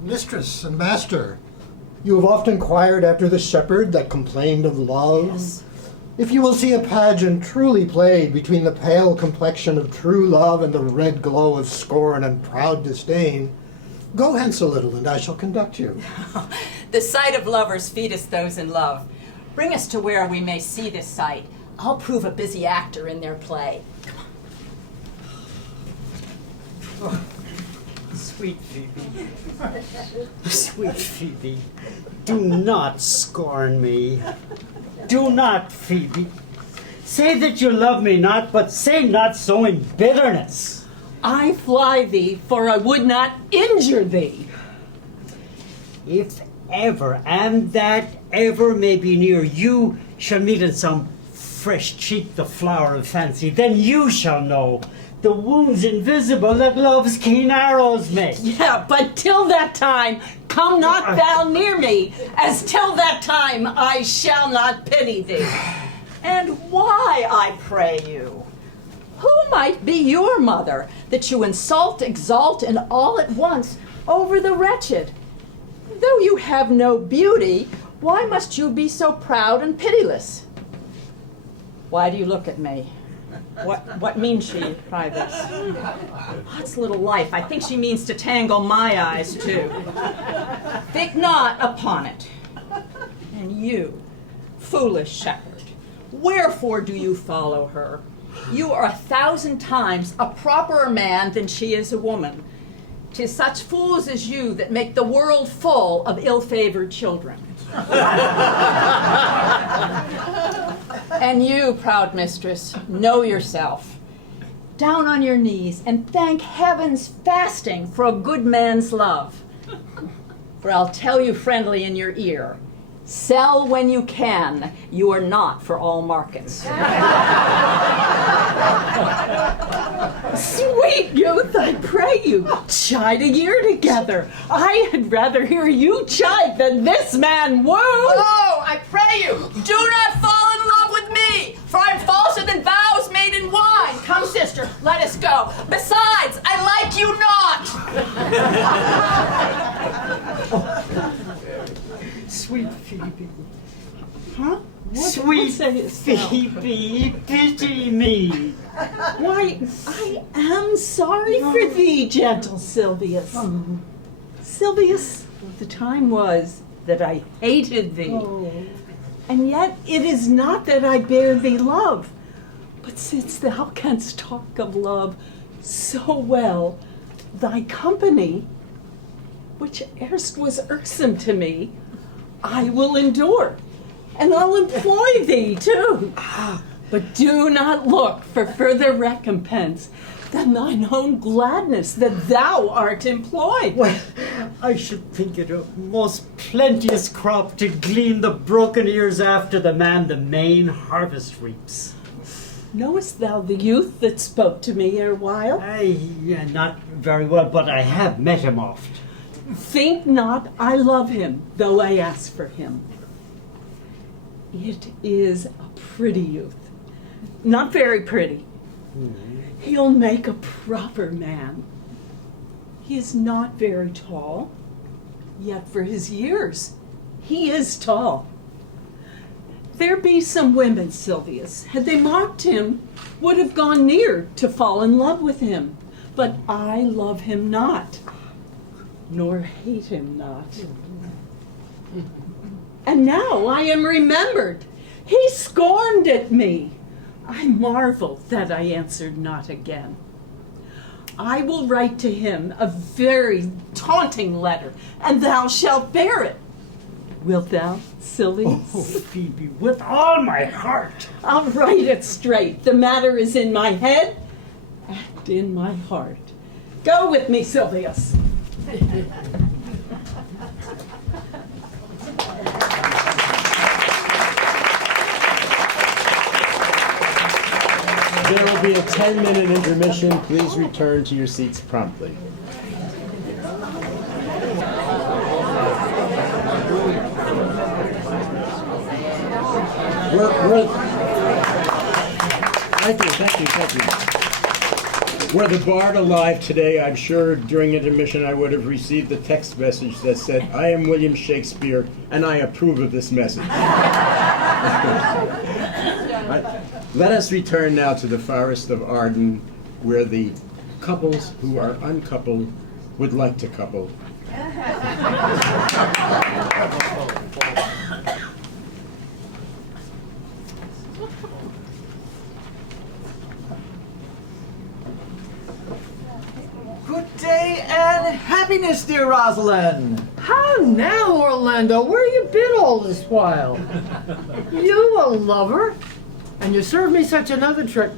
Mistress and master, you have oft inquired after the shepherd that complained of love. Yes. If you will see a pageant truly played between the pale complexion of true love and the red glow of scorn and proud disdain, go hence a little and I shall conduct you. The sight of lovers feedeth those in love. Bring us to where we may see this sight. I'll prove a busy actor in their play. Oh, sweet Phoebe. Sweet Phoebe, do not scorn me. Do not, Phoebe. Say that you love me not, but say not so in bitterness. I fly thee, for I would not injure thee. If ever, and that ever may be near, you shall meet in some fresh cheek the flower of fancy, then you shall know the wounds invisible that love's keen arrows make. Yeah, but till that time, come not thou near me, as till that time I shall not pity thee. And why, I pray you? Who might be your mother, that you insult, exalt, and all at once over the wretched? Though you have no beauty, why must you be so proud and pitiless? Why do you look at me? What means she by this? What's little life? I think she means to tangle my eyes too. Think not upon it. And you, foolish shepherd, wherefore do you follow her? You are 1,000 times a properer man than she is a woman. 'Tis such fools as you that make the world full of ill-favored children. And you, proud mistress, know yourself. Down on your knees and thank heaven's fasting for a good man's love. For I'll tell you friendly in your ear, sell when you can, you are not for all markets. Sweet youth, I pray you, chide a year together. I had rather hear you chide than this man woo. Oh, I pray you, do not fall in love with me, for I'm falser than vows made in wine. Come, sister, let us go. Besides, I like you not. Sweet Phoebe. Huh? Sweet Phoebe, pity me. Why, I am sorry for thee, gentle Silvius. Silvius, the time was that I hated thee. And yet it is not that I bear thee love, But since thou canst talk of love so well, thy company, which erst was irksome to me, I will endure, and I'll employ thee too. But do not look for further recompense than thine own gladness that thou art employed. Well, I should think it a most plenteous crop to glean the broken ears after the man the main harvest reaps. Knowest thou the youth that spoke to me erewhile? Not very well, but I have met him oft. Think not I love him, though I ask for him. It is a pretty youth. Not very pretty. He'll make a proper man. He is not very tall, yet for his years, he is tall. There be some women, Silvius, had they mocked him, would have gone near to fall in love with him. But I love him not, nor hate him not. And now I am remembered. He scorned at me. I marvel that I answered not again. I will write to him a very taunting letter, and thou shalt bear it. Wilt thou, Silvius? Oh, Phoebe, with all my heart. I'll write it straight. The matter is in my head and in my heart. Go with me, Silvius. There will be a 10-minute intermission. Please return to your seats promptly. Thank you. Were the bard alive today, I'm sure during intermission I would have received the text message that said, "I am William Shakespeare, and I approve of this message." Let us return now to the Forest of Arden, where the couples who are uncoupled would like to couple. Good day and happiness, dear Rosalind. How now, Orlando? Where you been all this while? You a lover? And you serve me such another trick.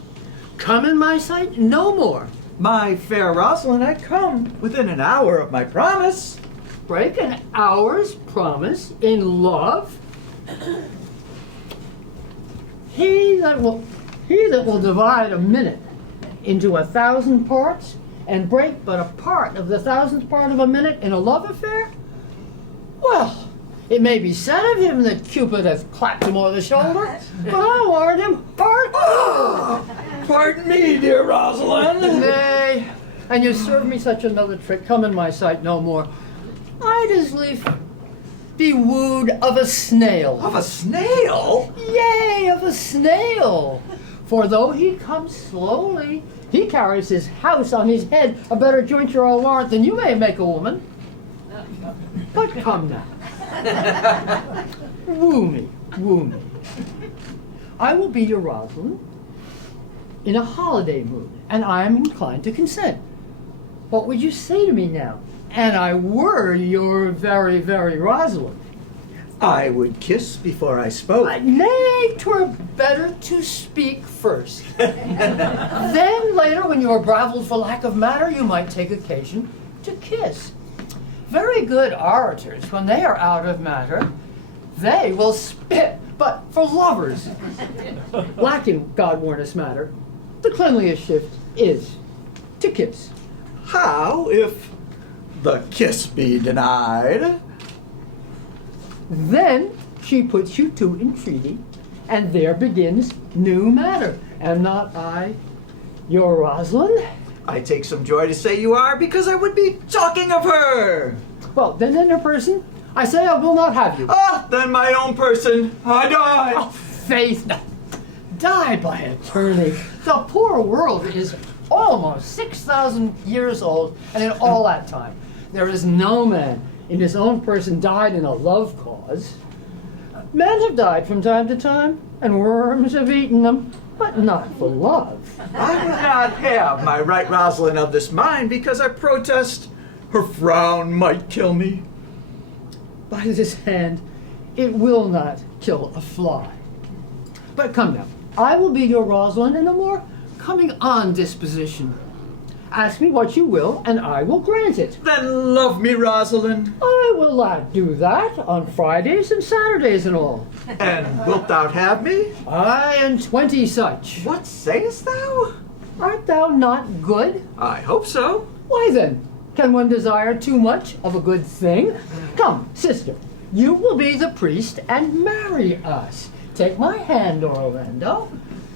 Come in my sight no more. My fair Rosalind, I come within an hour of my promise. Break an hour's promise in love? He that will divide a minute into 1,000 parts and break but a part of the 1,000th part of a minute in a love affair? Well, it may be said of him that Cupid hath clapped him o'er the shoulder, but I warned him hard. Pardon me, dear Rosalind. Nay, and you serve me such another trick. Come in my sight no more. I'd as lief be wooed of a snail. Of a snail? Yea, of a snail. For though he comes slowly, he carries his house on his head a better jointure or warrant than you may make a woman. But come now. Woo me, woo me. I will be your Rosalind in a holiday mood, and I am inclined to consent. What would you say to me now? And I were your very, very Rosalind. I would kiss before I spoke. Nay, 'twere better to speak first. Then later, when you are gravelled for lack of matter, you might take occasion to kiss. Very good orators, when they are out of matter, they will spit. But for lovers, lacking, God warn us, matter, the cleanliest shift is to kiss. How if the kiss be denied? Then she puts you to entreaty, and there begins new matter. Am not I your Rosalind? I take some joy to say you are, because I would be talking of her. Well, then in her person, I say I will not have you. Ah, then my own person, I die. Oh, faith, no. Die by attorney. The poor world is almost 6,000 years old, and in all that time, there is no man in his own person died in a love cause. Men have died from time to time, and worms have eaten them. but not for love. I would not have my right Rosalind of this mind, because I protest her frown might kill me. By this hand, it will not kill a fly. But come now, I will be your Rosalind in a more coming-on disposition. Ask me what you will, and I will grant it. Then love me, Rosalind. I will not do that on Fridays and Saturdays and all. And wilt thou have me? Aye, and 20 such. What sayest thou? Art thou not good? I hope so. Why then, can one desire too much of a good thing? Come, sister, you will be the priest and marry us. Take my hand, Orlando.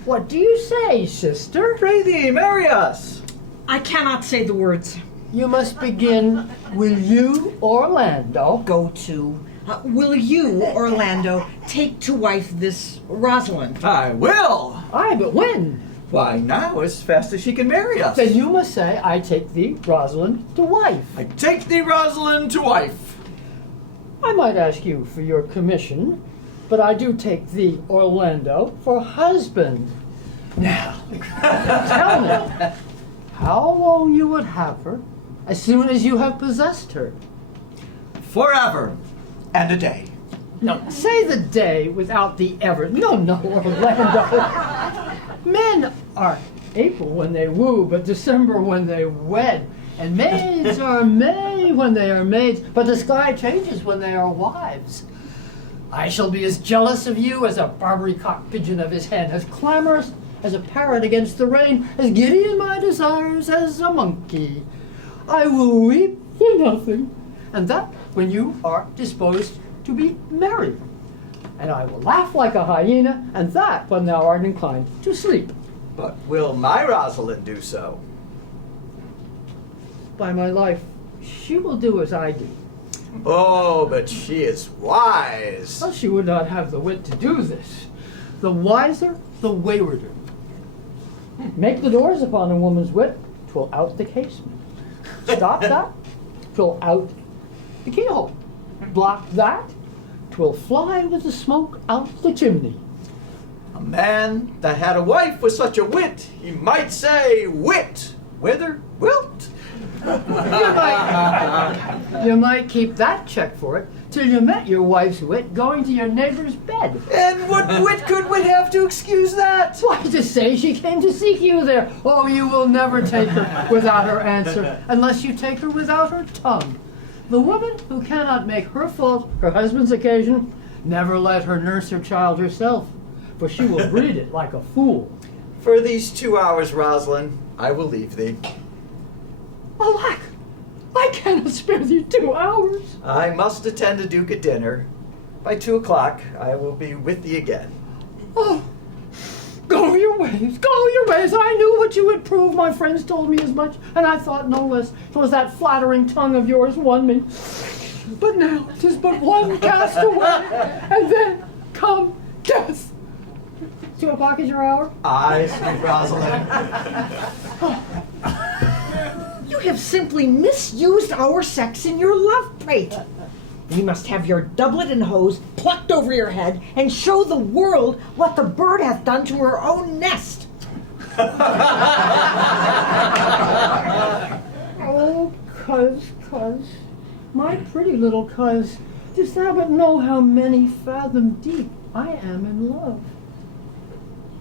What do you say, sister? Pray thee, marry us. I cannot say the words. You must begin, will you, Orlando? Go to. Will you, Orlando, take to wife this Rosalind? I will. Aye, but when? Why, now, as fast as she can marry us. Then you must say, I take thee, Rosalind, to wife. I take thee, Rosalind, to wife. I might ask you for your commission, but I do take thee, Orlando, for husband. Now, tell me, how long you would have her as soon as you have possessed her? Forever and a day. No, say the day without the ever. No, Orlando. Men are April when they woo, but December when they wed. And maids are May when they are maids, but the sky changes when they are wives. I shall be as jealous of you as a Barbary cock pigeon of his hen, as clamorous as a parrot against the rain, as giddy in my desires as a monkey. I will weep for nothing, and that when you are disposed to be merry. And I will laugh like a hyena, and that when thou art inclined to sleep. But will my Rosalind do so? By my life, she will do as I do. Oh, but she is wise. Well, she would not have the wit to do this. The wiser, the waywarder. Make the doors upon a woman's wit, 'twill out the casement. Stop that, 'twill out the keyhole. Block that, 'twill fly with the smoke out the chimney. A man that had a wife with such a wit, he might say, wit, whither wilt? You might keep that check for it till you met your wife's wit going to your neighbor's bed. And what wit could wit have to excuse that? Why, to say she came to seek you there. Oh, you will never take her without her answer, unless you take her without her tongue. The woman who cannot make her fault her husband's occasion, never let her nurse her child herself, for she will breed it like a fool. For these 2 hours, Rosalind, I will leave thee. Alack, I cannot spare thee 2 hours. I must attend a duke at dinner. By 2 o'clock, I will be with thee again. Oh, go your ways, go your ways. I knew what you would prove. My friends told me as much, and I thought no less. 'Twas that flattering tongue of yours won me. But now 'tis but one cast away, and then come death. 2 o'clock is your hour? Aye, sweet Rosalind. You have simply misused our sex in your love prate. You must have your doublet and hose plucked over your head and show the world what the bird hath done to her own nest. Oh, cuz, my pretty little cuz, dost thou but know how many fathom deep I am in love?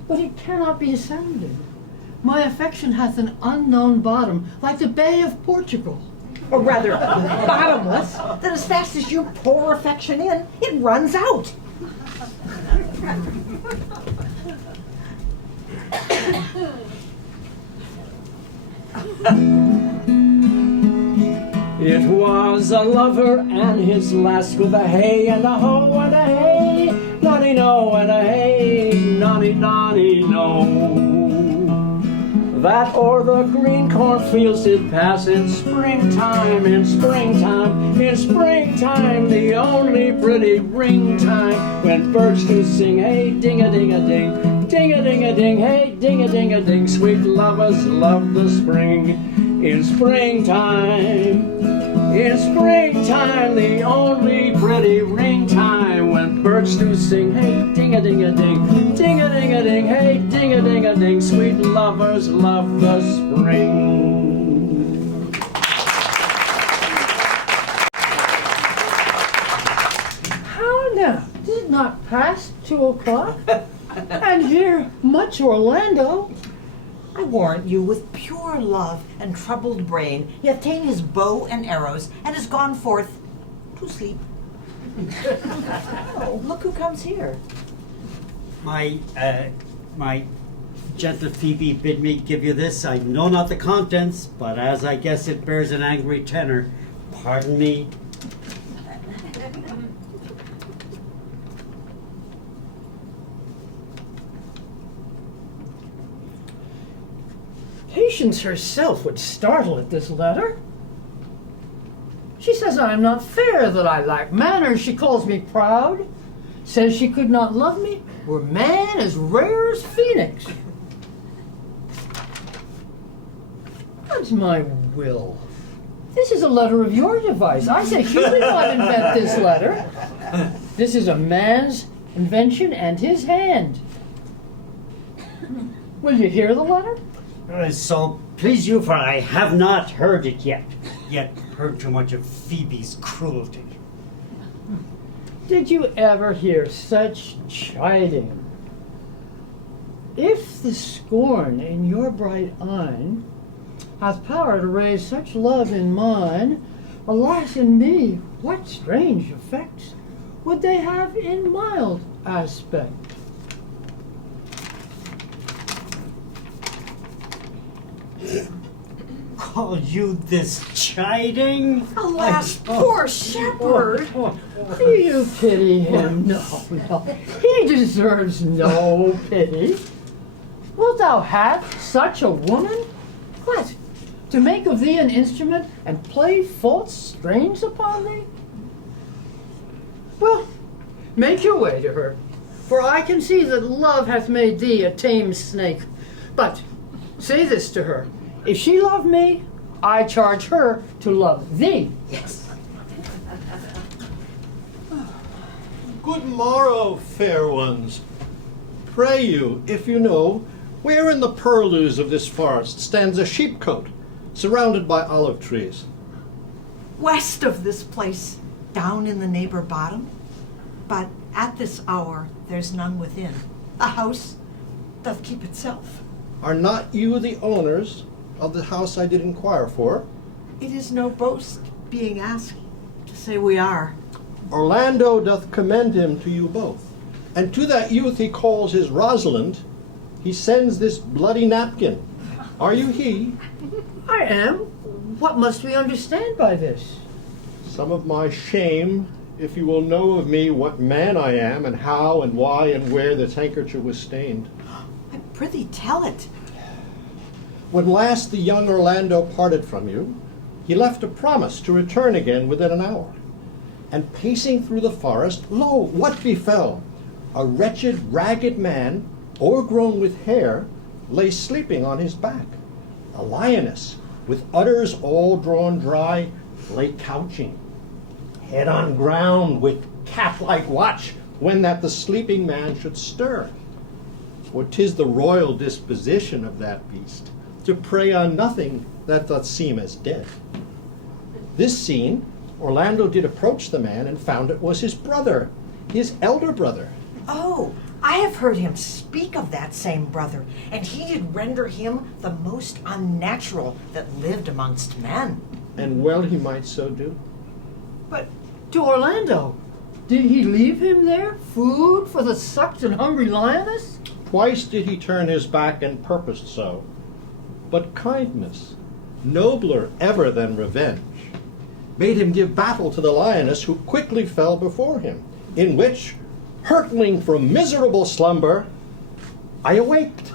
But it cannot be sounded. My affection hath an unknown bottom, like the Bay of Portugal. Or rather, bottomless, that as fast as you pour affection in, it runs out. It was a lover and his lass with a hey and a ho and a hey, nonny no and a hey, nonny no. That o'er the green cornfields did pass in springtime, the only pretty ring time, when birds do sing, hey, ding-a-ding-a-ding, ding-a-ding-a-ding, hey, ding-a-ding-a-ding, sweet lovers love the spring. In springtime, the only pretty ring time when birds do sing, hey, ding-a-ding-a-ding, ding-a-ding-a-ding, hey, ding-a-ding-a-ding, sweet lovers love the spring. How now? Is it not past 2 o'clock? And here, much Orlando. I warrant you, with pure love and troubled brain, he hath ta'en his bow and arrows, and is gone forth to sleep. Oh, look who comes here. My gentle Phoebe bid me give you this. I know not the contents, but as I guess it bears an angry tenor, pardon me. Patience herself would startle at this letter. She says I am not fair, that I lack manners. She calls me proud, says she could not love me, were man as rare as Phoenix. God's my will. This is a letter of your device. I say she did not invent this letter. This is a man's invention and his hand. Will you hear the letter? So please you, for I have not heard it yet heard too much of Phoebe's cruelty. Did you ever hear such chiding? If the scorn in your bright eyne hath power to raise such love in mine, alas in me, what strange effects would they have in mild aspect? Call you this chiding? Alas, poor shepherd. Do you pity him? No, he deserves no pity. Wilt thou have such a woman? What, to make of thee an instrument and play false strings upon thee? Well, make your way to her, for I can see that love hath made thee a tame snake. But say this to her, if she love me, I charge her to love thee. Yes. Good morrow, fair ones. Pray you, if you know, where in the purlieus of this forest stands a sheepcote, surrounded by olive trees? West of this place, down in the neighbor bottom, but at this hour there's none within. The house doth keep itself. Are not you the owners of the house I did inquire for? It is no boast, being asked, to say we are. Orlando doth commend him to you both, and to that youth he calls his Rosalind, he sends this bloody napkin. Are you he? I am. What must we understand by this? Some of my shame, if you will know of me what man I am, and how and why and where this handkerchief was stained. I prithee tell it. When last the young Orlando parted from you, he left a promise to return again within an hour. And pacing through the forest, lo, what befell? A wretched, ragged man, o'ergrown with hair, lay sleeping on his back. A lioness, with udders all drawn dry, lay couching, head on ground, with cat-like watch, when that the sleeping man should stir. For 'tis the royal disposition of that beast, to prey on nothing that doth seem as dead. This seen, Orlando did approach the man, and found it was his brother, his elder brother. Oh, I have heard him speak of that same brother, and he did render him the most unnatural that lived amongst men. And well he might so do. But to Orlando, did he leave him there, food for the sucked and hungry lioness? Twice did he turn his back and purposed so. But kindness, nobler ever than revenge, made him give battle to the lioness, who quickly fell before him, in which, hurtling from miserable slumber, I awaked.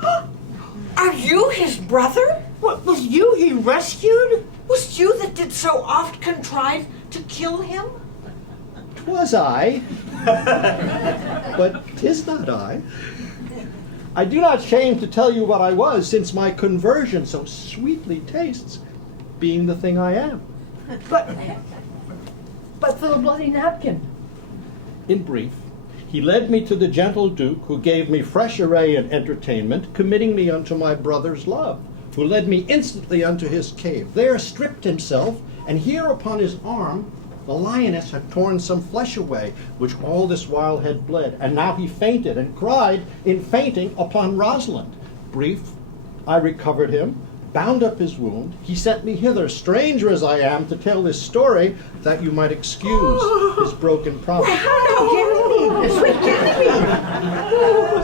Are you his brother? What, was you he rescued? Was you that did so oft contrive to kill him? 'Twas I, but 'tis not I. I do not shame to tell you what I was, since my conversion so sweetly tastes. being the thing I am. But for the bloody napkin. In brief, he led me to the gentle Duke, who gave me fresh array and entertainment, committing me unto my brother's love, who led me instantly unto his cave. There stripped himself, and here upon his arm the lioness had torn some flesh away, which all this while had bled. And now he fainted, and cried in fainting upon Rosalind. Brief, I recovered him, bound up his wound. He sent me hither, stranger as I am, to tell this story, that you might excuse his broken promise.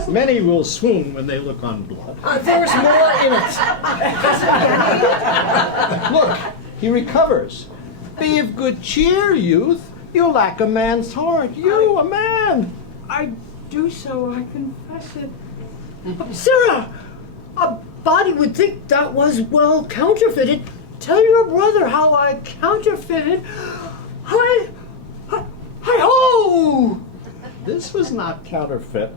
Many will swoon when they look on blood. There's more in it. Look, he recovers. Be of good cheer, youth. You lack a man's heart. You, a man. I do so, I confess it. Sarah, a body would think that was well counterfeited. Tell your brother how I counterfeited. Hi-ho! This was not counterfeit.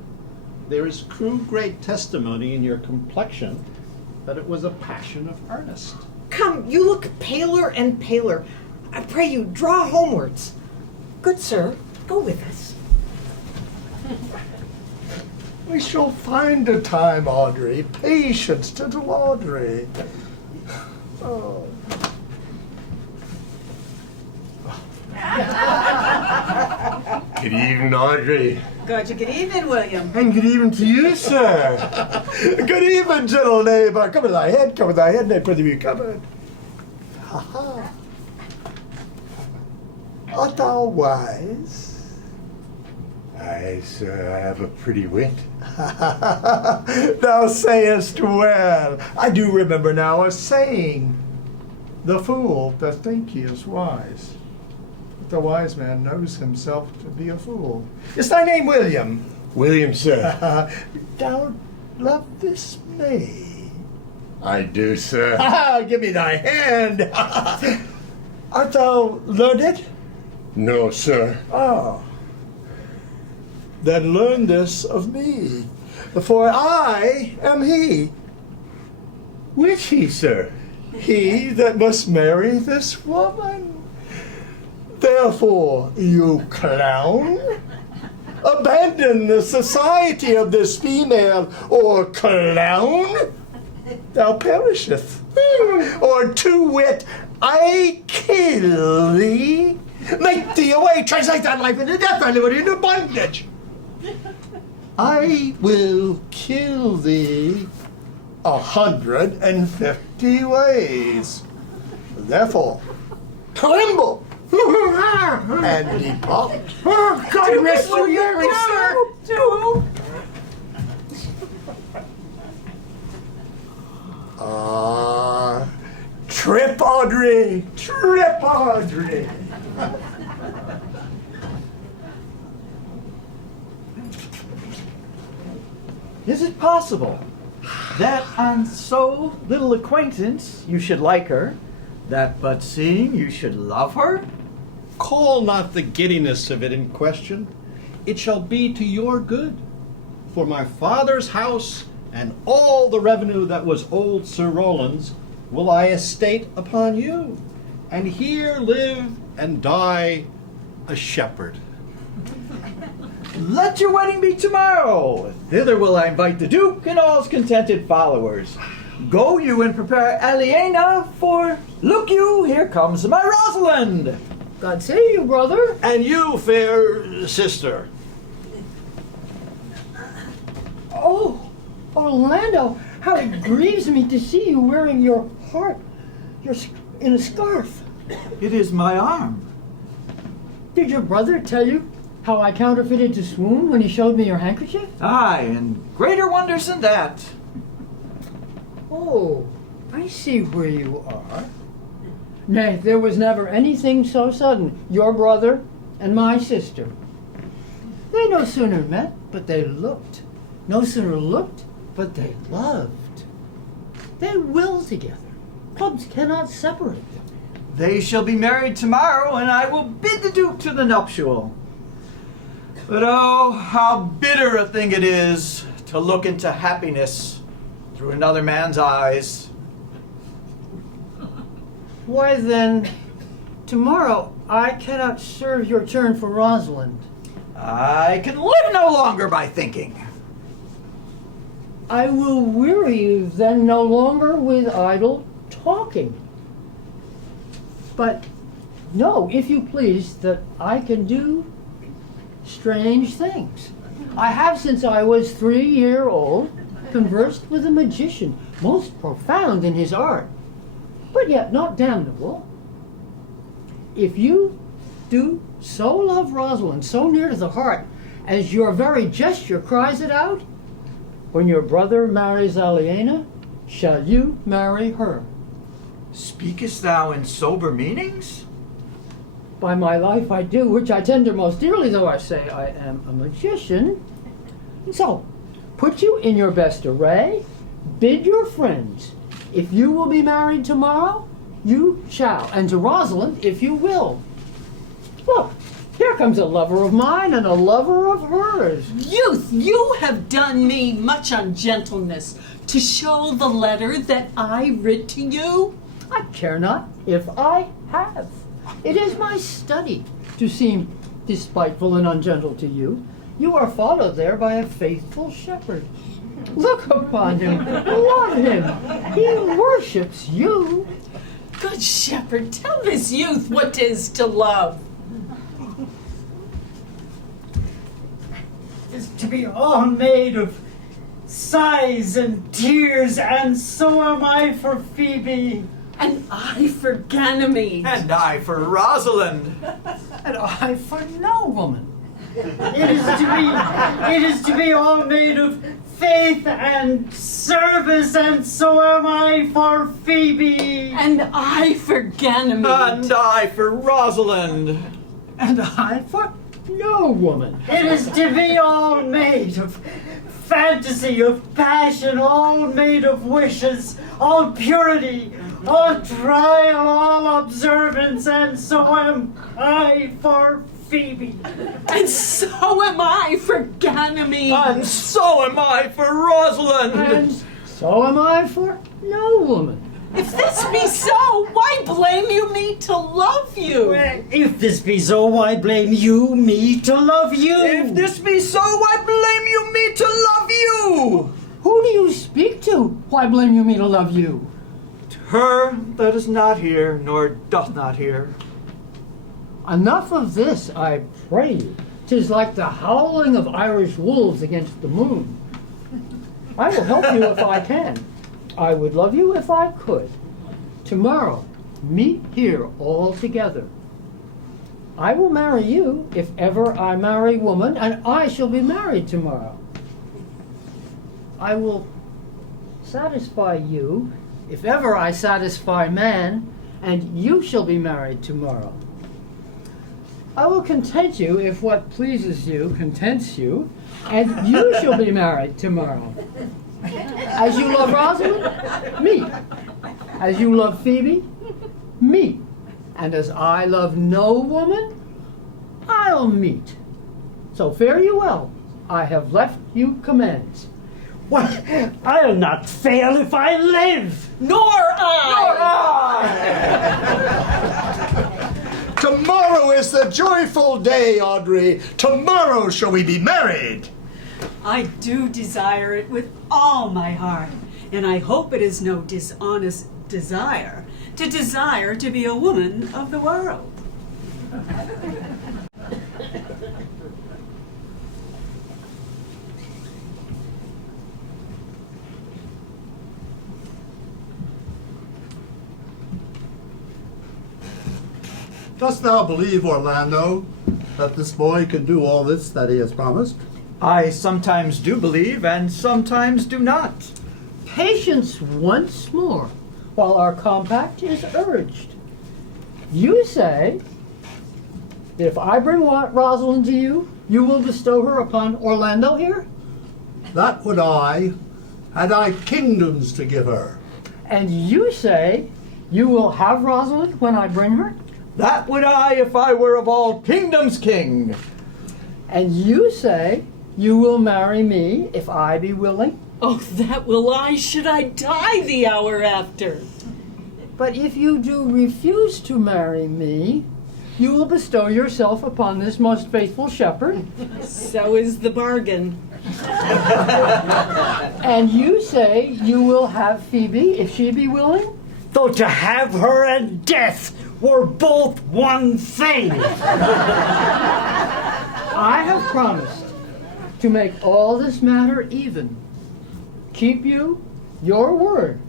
There is true great testimony in your complexion that it was a passion of earnest. Come, you look paler and paler. I pray you, draw homewards. Good sir, go with us. We shall find a time, Audrey. Patience, gentle Audrey. Oh. Good evening, Audrey. Good evening, William. And good evening to you, sir. Good evening, gentle neighbor. Come with thy head, nay, prithee be covered. Ha-ha. Art thou wise? Aye, sir, I have a pretty wit. Thou sayest well. I do remember now a saying. The fool doth think he is wise, but the wise man knows himself to be a fool. Is thy name William? William, sir. Thou love this maid? I do, sir. Give me thy hand. Art thou learned? No, sir. Oh. Then learn this of me, for I am he. Which he, sir? He that must marry this woman. Therefore, you clown, abandon the society of this female, or clown, thou perisheth. Or to wit, I kill thee, make thee away, translate that life into death, thy liberty into bondage. I will kill thee 150 ways. Therefore, tremble and depart. God rest you, young sir. Trip, Audrey. Trip, Audrey. Is it possible that on so little acquaintance you should like her, that but seeing you should love her? Call not the giddiness of it in question. It shall be to your good. For my father's house and all the revenue that was old Sir Rowland's will I estate upon you, and here live and die a shepherd. Let your wedding be tomorrow. Thither will I invite the Duke and all his contented followers. Go you and prepare Aliena, for look you, here comes my Rosalind. God save you, brother. And you, fair sister. Oh, Orlando, how it grieves me to see you wearing your heart in a scarf. It is my arm. Did your brother tell you how I counterfeited to swoon when he showed me your handkerchief? Aye, and greater wonders than that. Oh, I see where you are. Nay, there was never anything so sudden. Your brother and my sister. They no sooner met, but they looked. No sooner looked, but they loved. They will together. Clubs cannot separate them. They shall be married tomorrow, and I will bid the Duke to the nuptial. But oh, how bitter a thing it is to look into happiness through another man's eyes. Why then, tomorrow I cannot serve your turn for Rosalind. I can live no longer by thinking. I will weary you then no longer with idle talking. But know, if you please, that I can do strange things. I have, since I was 3-year-old, conversed with a magician, most profound in his art, but yet not damnable. If you do so love Rosalind, so near to the heart, as your very gesture cries it out, when your brother marries Aliena, shall you marry her? Speakest thou in sober meanings? By my life I do, which I tender most dearly, though I say I am a magician. So, put you in your best array, bid your friends, if you will be married tomorrow, you shall, and to Rosalind, if you will. Look, here comes a lover of mine and a lover of hers. Youth, you have done me much ungentleness to show the letter that I writ to you. I care not if I have. It is my study to seem despiteful and ungentle to you. You are followed there by a faithful shepherd. Look upon him, love him. He worships you. Good shepherd, tell this youth what 'tis to love. Is to be all made of sighs and tears, and so am I for Phoebe. And I for Ganymede. And I for Rosalind. And I for no woman. It is to be all made of faith and service, and so am I for Phoebe. And I for Ganymede. And I for Rosalind. And I for no woman. It is to be all made of fantasy, of passion, all made of wishes, all purity, all trial, all observance, and so am I for Phoebe. And so am I for Ganymede. And so am I for Rosalind. And so am I for no woman. If this be so, why blame you me to love you? If this be so, why blame you me to love you? If this be so, why blame you me to love you? Who do you speak to? Why blame you me to love you? Her that is not here, nor doth not hear. Enough of this, I pray you. 'Tis like the howling of Irish wolves against the moon. I will help you if I can. I would love you if I could. Tomorrow, meet here all together. I will marry you if ever I marry woman, and I shall be married tomorrow. I will satisfy you if ever I satisfy man, and you shall be married tomorrow. I will content you if what pleases you contents you, and you shall be married tomorrow. As you love Rosalind, me. As you love Phoebe, me. And as I love no woman, I'll meet. So fare you well. I have left you commands. Why, I'll not fail if I live. Nor I. Tomorrow is the joyful day, Audrey. Tomorrow shall we be married. I do desire it with all my heart, and I hope it is no dishonest desire to be a woman of the world. Dost thou believe, Orlando, that this boy can do all this that he has promised? I sometimes do believe, and sometimes do not. Patience once more, while our compact is urged. You say that if I bring Rosalind to you, you will bestow her upon Orlando here? That would I, had I kingdoms to give her. And you say you will have Rosalind when I bring her? That would I if I were of all kingdoms king. And you say you will marry me if I be willing? Oh, that will I, should I die the hour after. But if you do refuse to marry me, you will bestow yourself upon this most faithful shepherd. So is the bargain. And you say you will have Phoebe if she be willing? Though to have her and death were both one thing. I have promised to make all this matter even. Keep you your word.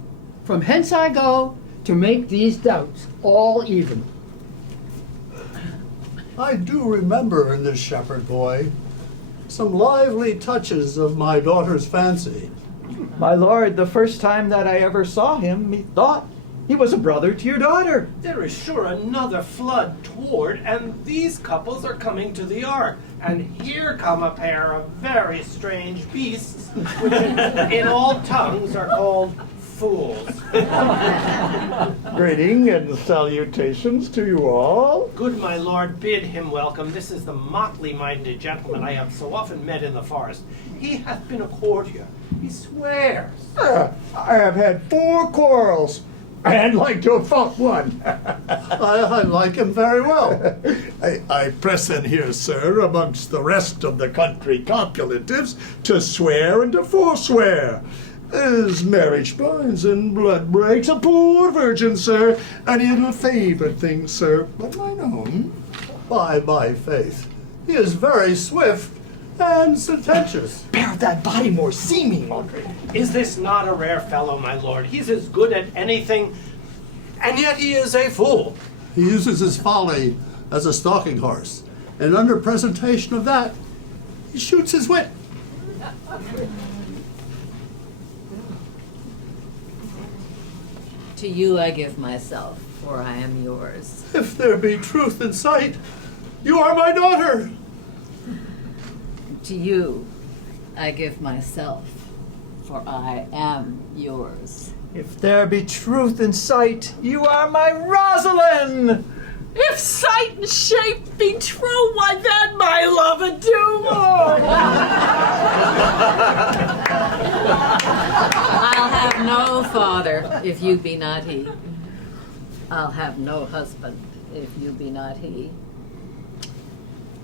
From hence I go to make these doubts all even. I do remember in this shepherd boy some lively touches of my daughter's fancy. My lord, the first time that I ever saw him, methought he was a brother to your daughter. There is sure another flood toward, and these couples are coming to the ark. And here come a pair of very strange beasts, which in all tongues are called fools. Greeting and salutations to you all. Good my lord, bid him welcome. This is the motley-minded gentleman I have so often met in the forest. He hath been a courtier. He swears. I have had 4 quarrels and like to have fought one. I like him very well. I press in here, sir, amongst the rest of the country copulatives, to swear and to forswear. As marriage binds and blood breaks, a poor virgin, sir, and ill favored thing, sir, but mine own. By my faith, he is very swift and sententious. Bear that body more seeming, Audrey. Is this not a rare fellow, my lord? He's as good at anything, and yet he is a fool. He uses his folly as a stalking horse, and under presentation of that, he shoots his wit. To you I give myself, for I am yours. If there be truth in sight, you are my daughter. To you I give myself, for I am yours. If there be truth in sight, you are my Rosalind. If sight and shape be true, why then, my love, adieu more. I'll have no father, if you be not he. I'll have no husband, if you be not he.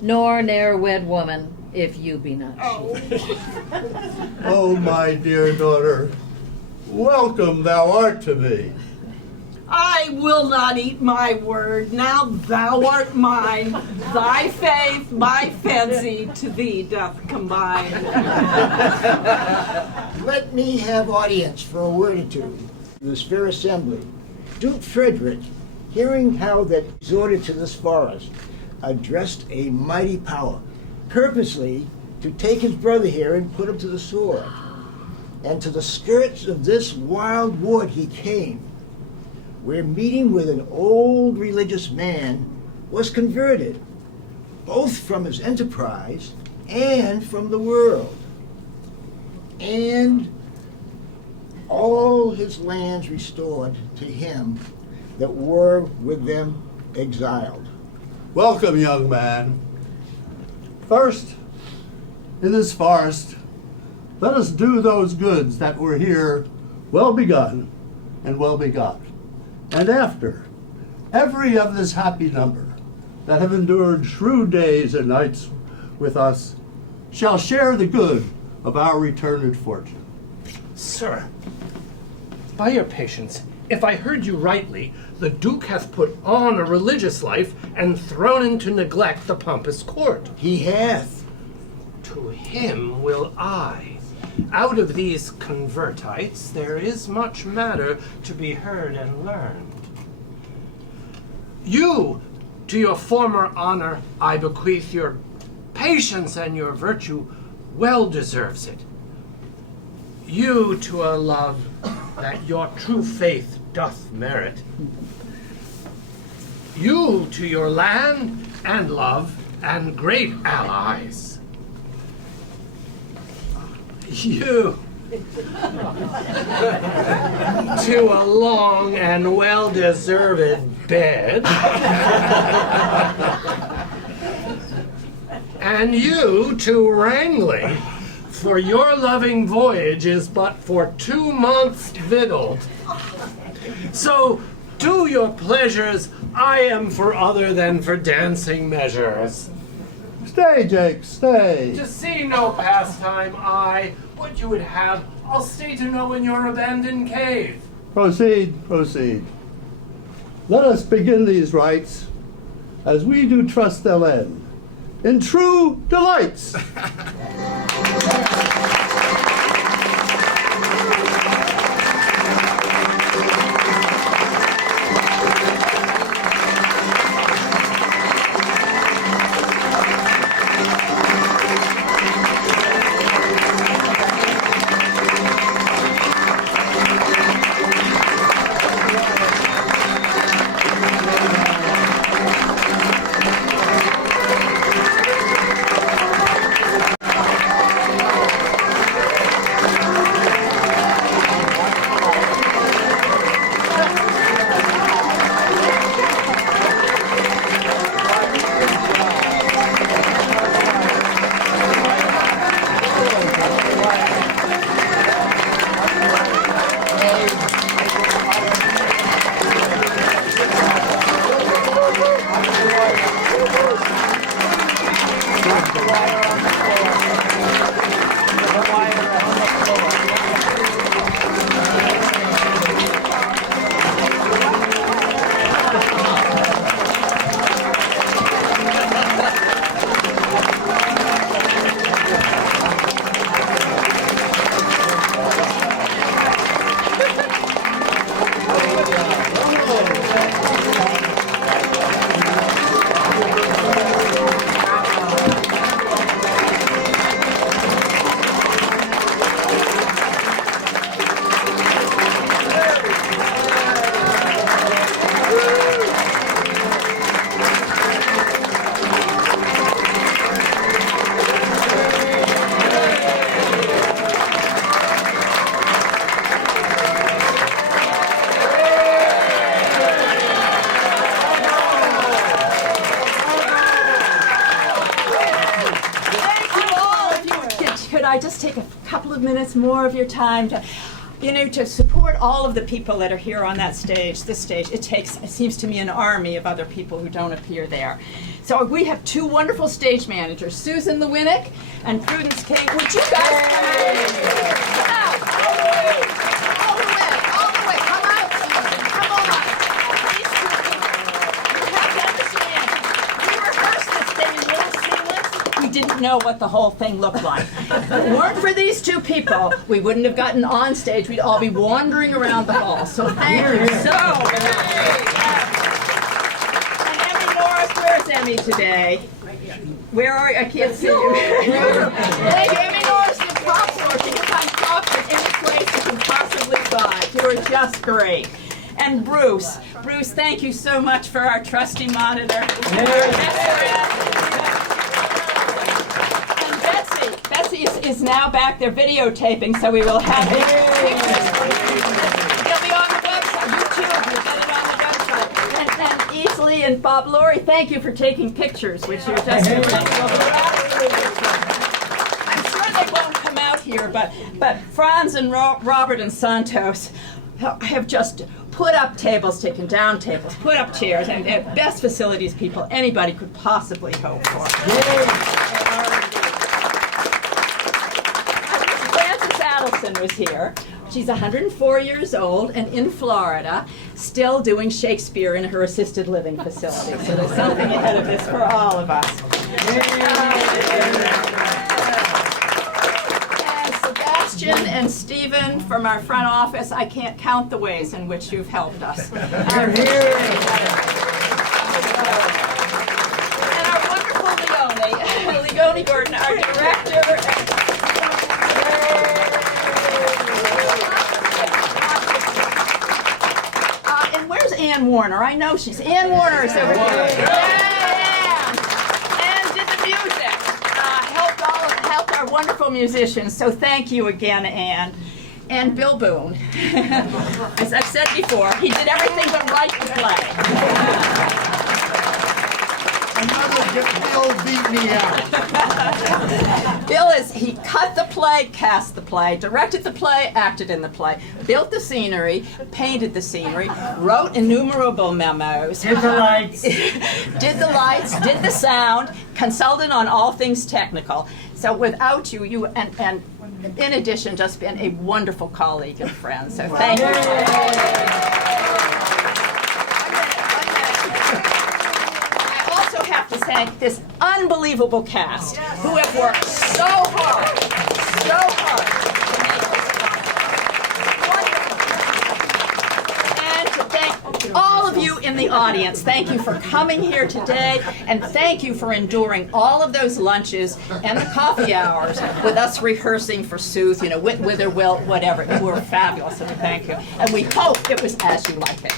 Nor ne'er wed woman, if you be not she. Oh, my dear daughter, welcome thou art to me. I will not eat my word, now thou art mine. Thy faith, my fancy, to thee doth combine. Let me have audience for a word or two in this fair assembly. Duke Frederick, hearing how that resorted to this forest, addressed a mighty power, purposely to take his brother here and put him to the sword. And to the skirts of this wild wood he came, where meeting with an old religious man was converted, both from his enterprise and from the world. And all his lands restored to him that were with them exiled. Welcome, young man. First, in this forest, let us do those goods that were here well begun and well begot. And after, every of this happy number that have endured shrewd days and nights with us shall share the good of our returned fortune. Sir, by your patience, if I heard you rightly, the Duke hath put on a religious life and thrown into neglect the pompous court. He hath. To him will I. Out of these convertites there is much matter to be heard and learned. You, to your former honor, I bequeath your patience, and your virtue well deserves it. You to a love that your true faith doth merit. You to your land and love and great allies. You to a long and well-deserved bed. And you to wrangling, for your loving voyage is but for 2 months victualed. So Do your pleasures. I am for other than for dancing measures. Stay, Jake, stay. To see no pastime, what you would have, I'll stay to know in your abandoned cave. Proceed, proceed. Let us begin these rites, as we do trust they'll end, in true delights. I just take a couple of minutes more of your time to, to support all of the people that are here on that stage, this stage. It seems to me, an army of other people who don't appear there. So we have two wonderful stage managers, Susan Lewinnick and Prudence King. Would you guys come out? All the way, come out. Come on. These two people, you have to understand, we rehearsed this thing in Little Sequence. We didn't know what the whole thing looked like. If it weren't for these two people, we wouldn't have gotten on stage. We'd all be wandering around the hall. So thank you so much. And Emmy Norris, where's Emmy today? Where are you? I can't see you. Thank you. Emmy Norris did props for us. You can find props in any place you can possibly find. You were just great. And Bruce, thank you so much for our trusty monitor. Betsy is now back there videotaping, so we will have pictures. It'll be on the website. YouTube, you'll get it on the website. And Easley and Bob Laurie, thank you for taking pictures, which you're just I'm sure they won't come out here, but Franz and Robert and Santos have just put up tables, taken down tables, put up chairs, and they're best facilities people anybody could possibly hope for. Was here. She's 104 years old and in Florida, still doing Shakespeare in her assisted living facility. So there's something ahead of this for all of us. And Sebastian and Stephen from our front office, I can't count the ways in which you've helped us. And our wonderful Leonie Gordon, our director. Ann Warner. I know she's Ann Warner is over here. Yeah. And did the music. Helped our wonderful musicians. So thank you again, Ann. And Bill Boone. As I've said before, he did everything but write the play. Another Bill beat me out. Bill he cut the play, cast the play, directed the play, acted in the play, built the scenery, painted the scenery, wrote innumerable memos. Did the lights. Did the lights, did the sound, consulted on all things technical. So without you, and in addition, just been a wonderful colleague and friend. So thank you. Have to thank this unbelievable cast who have worked so hard and to thank all of you in the audience. Thank you for coming here today, and thank you for enduring all of those lunches and the coffee hours with us rehearsing for Sooth, Wit, Wither, Will, whatever. You were fabulous, and thank you. And we hope it was as you like it.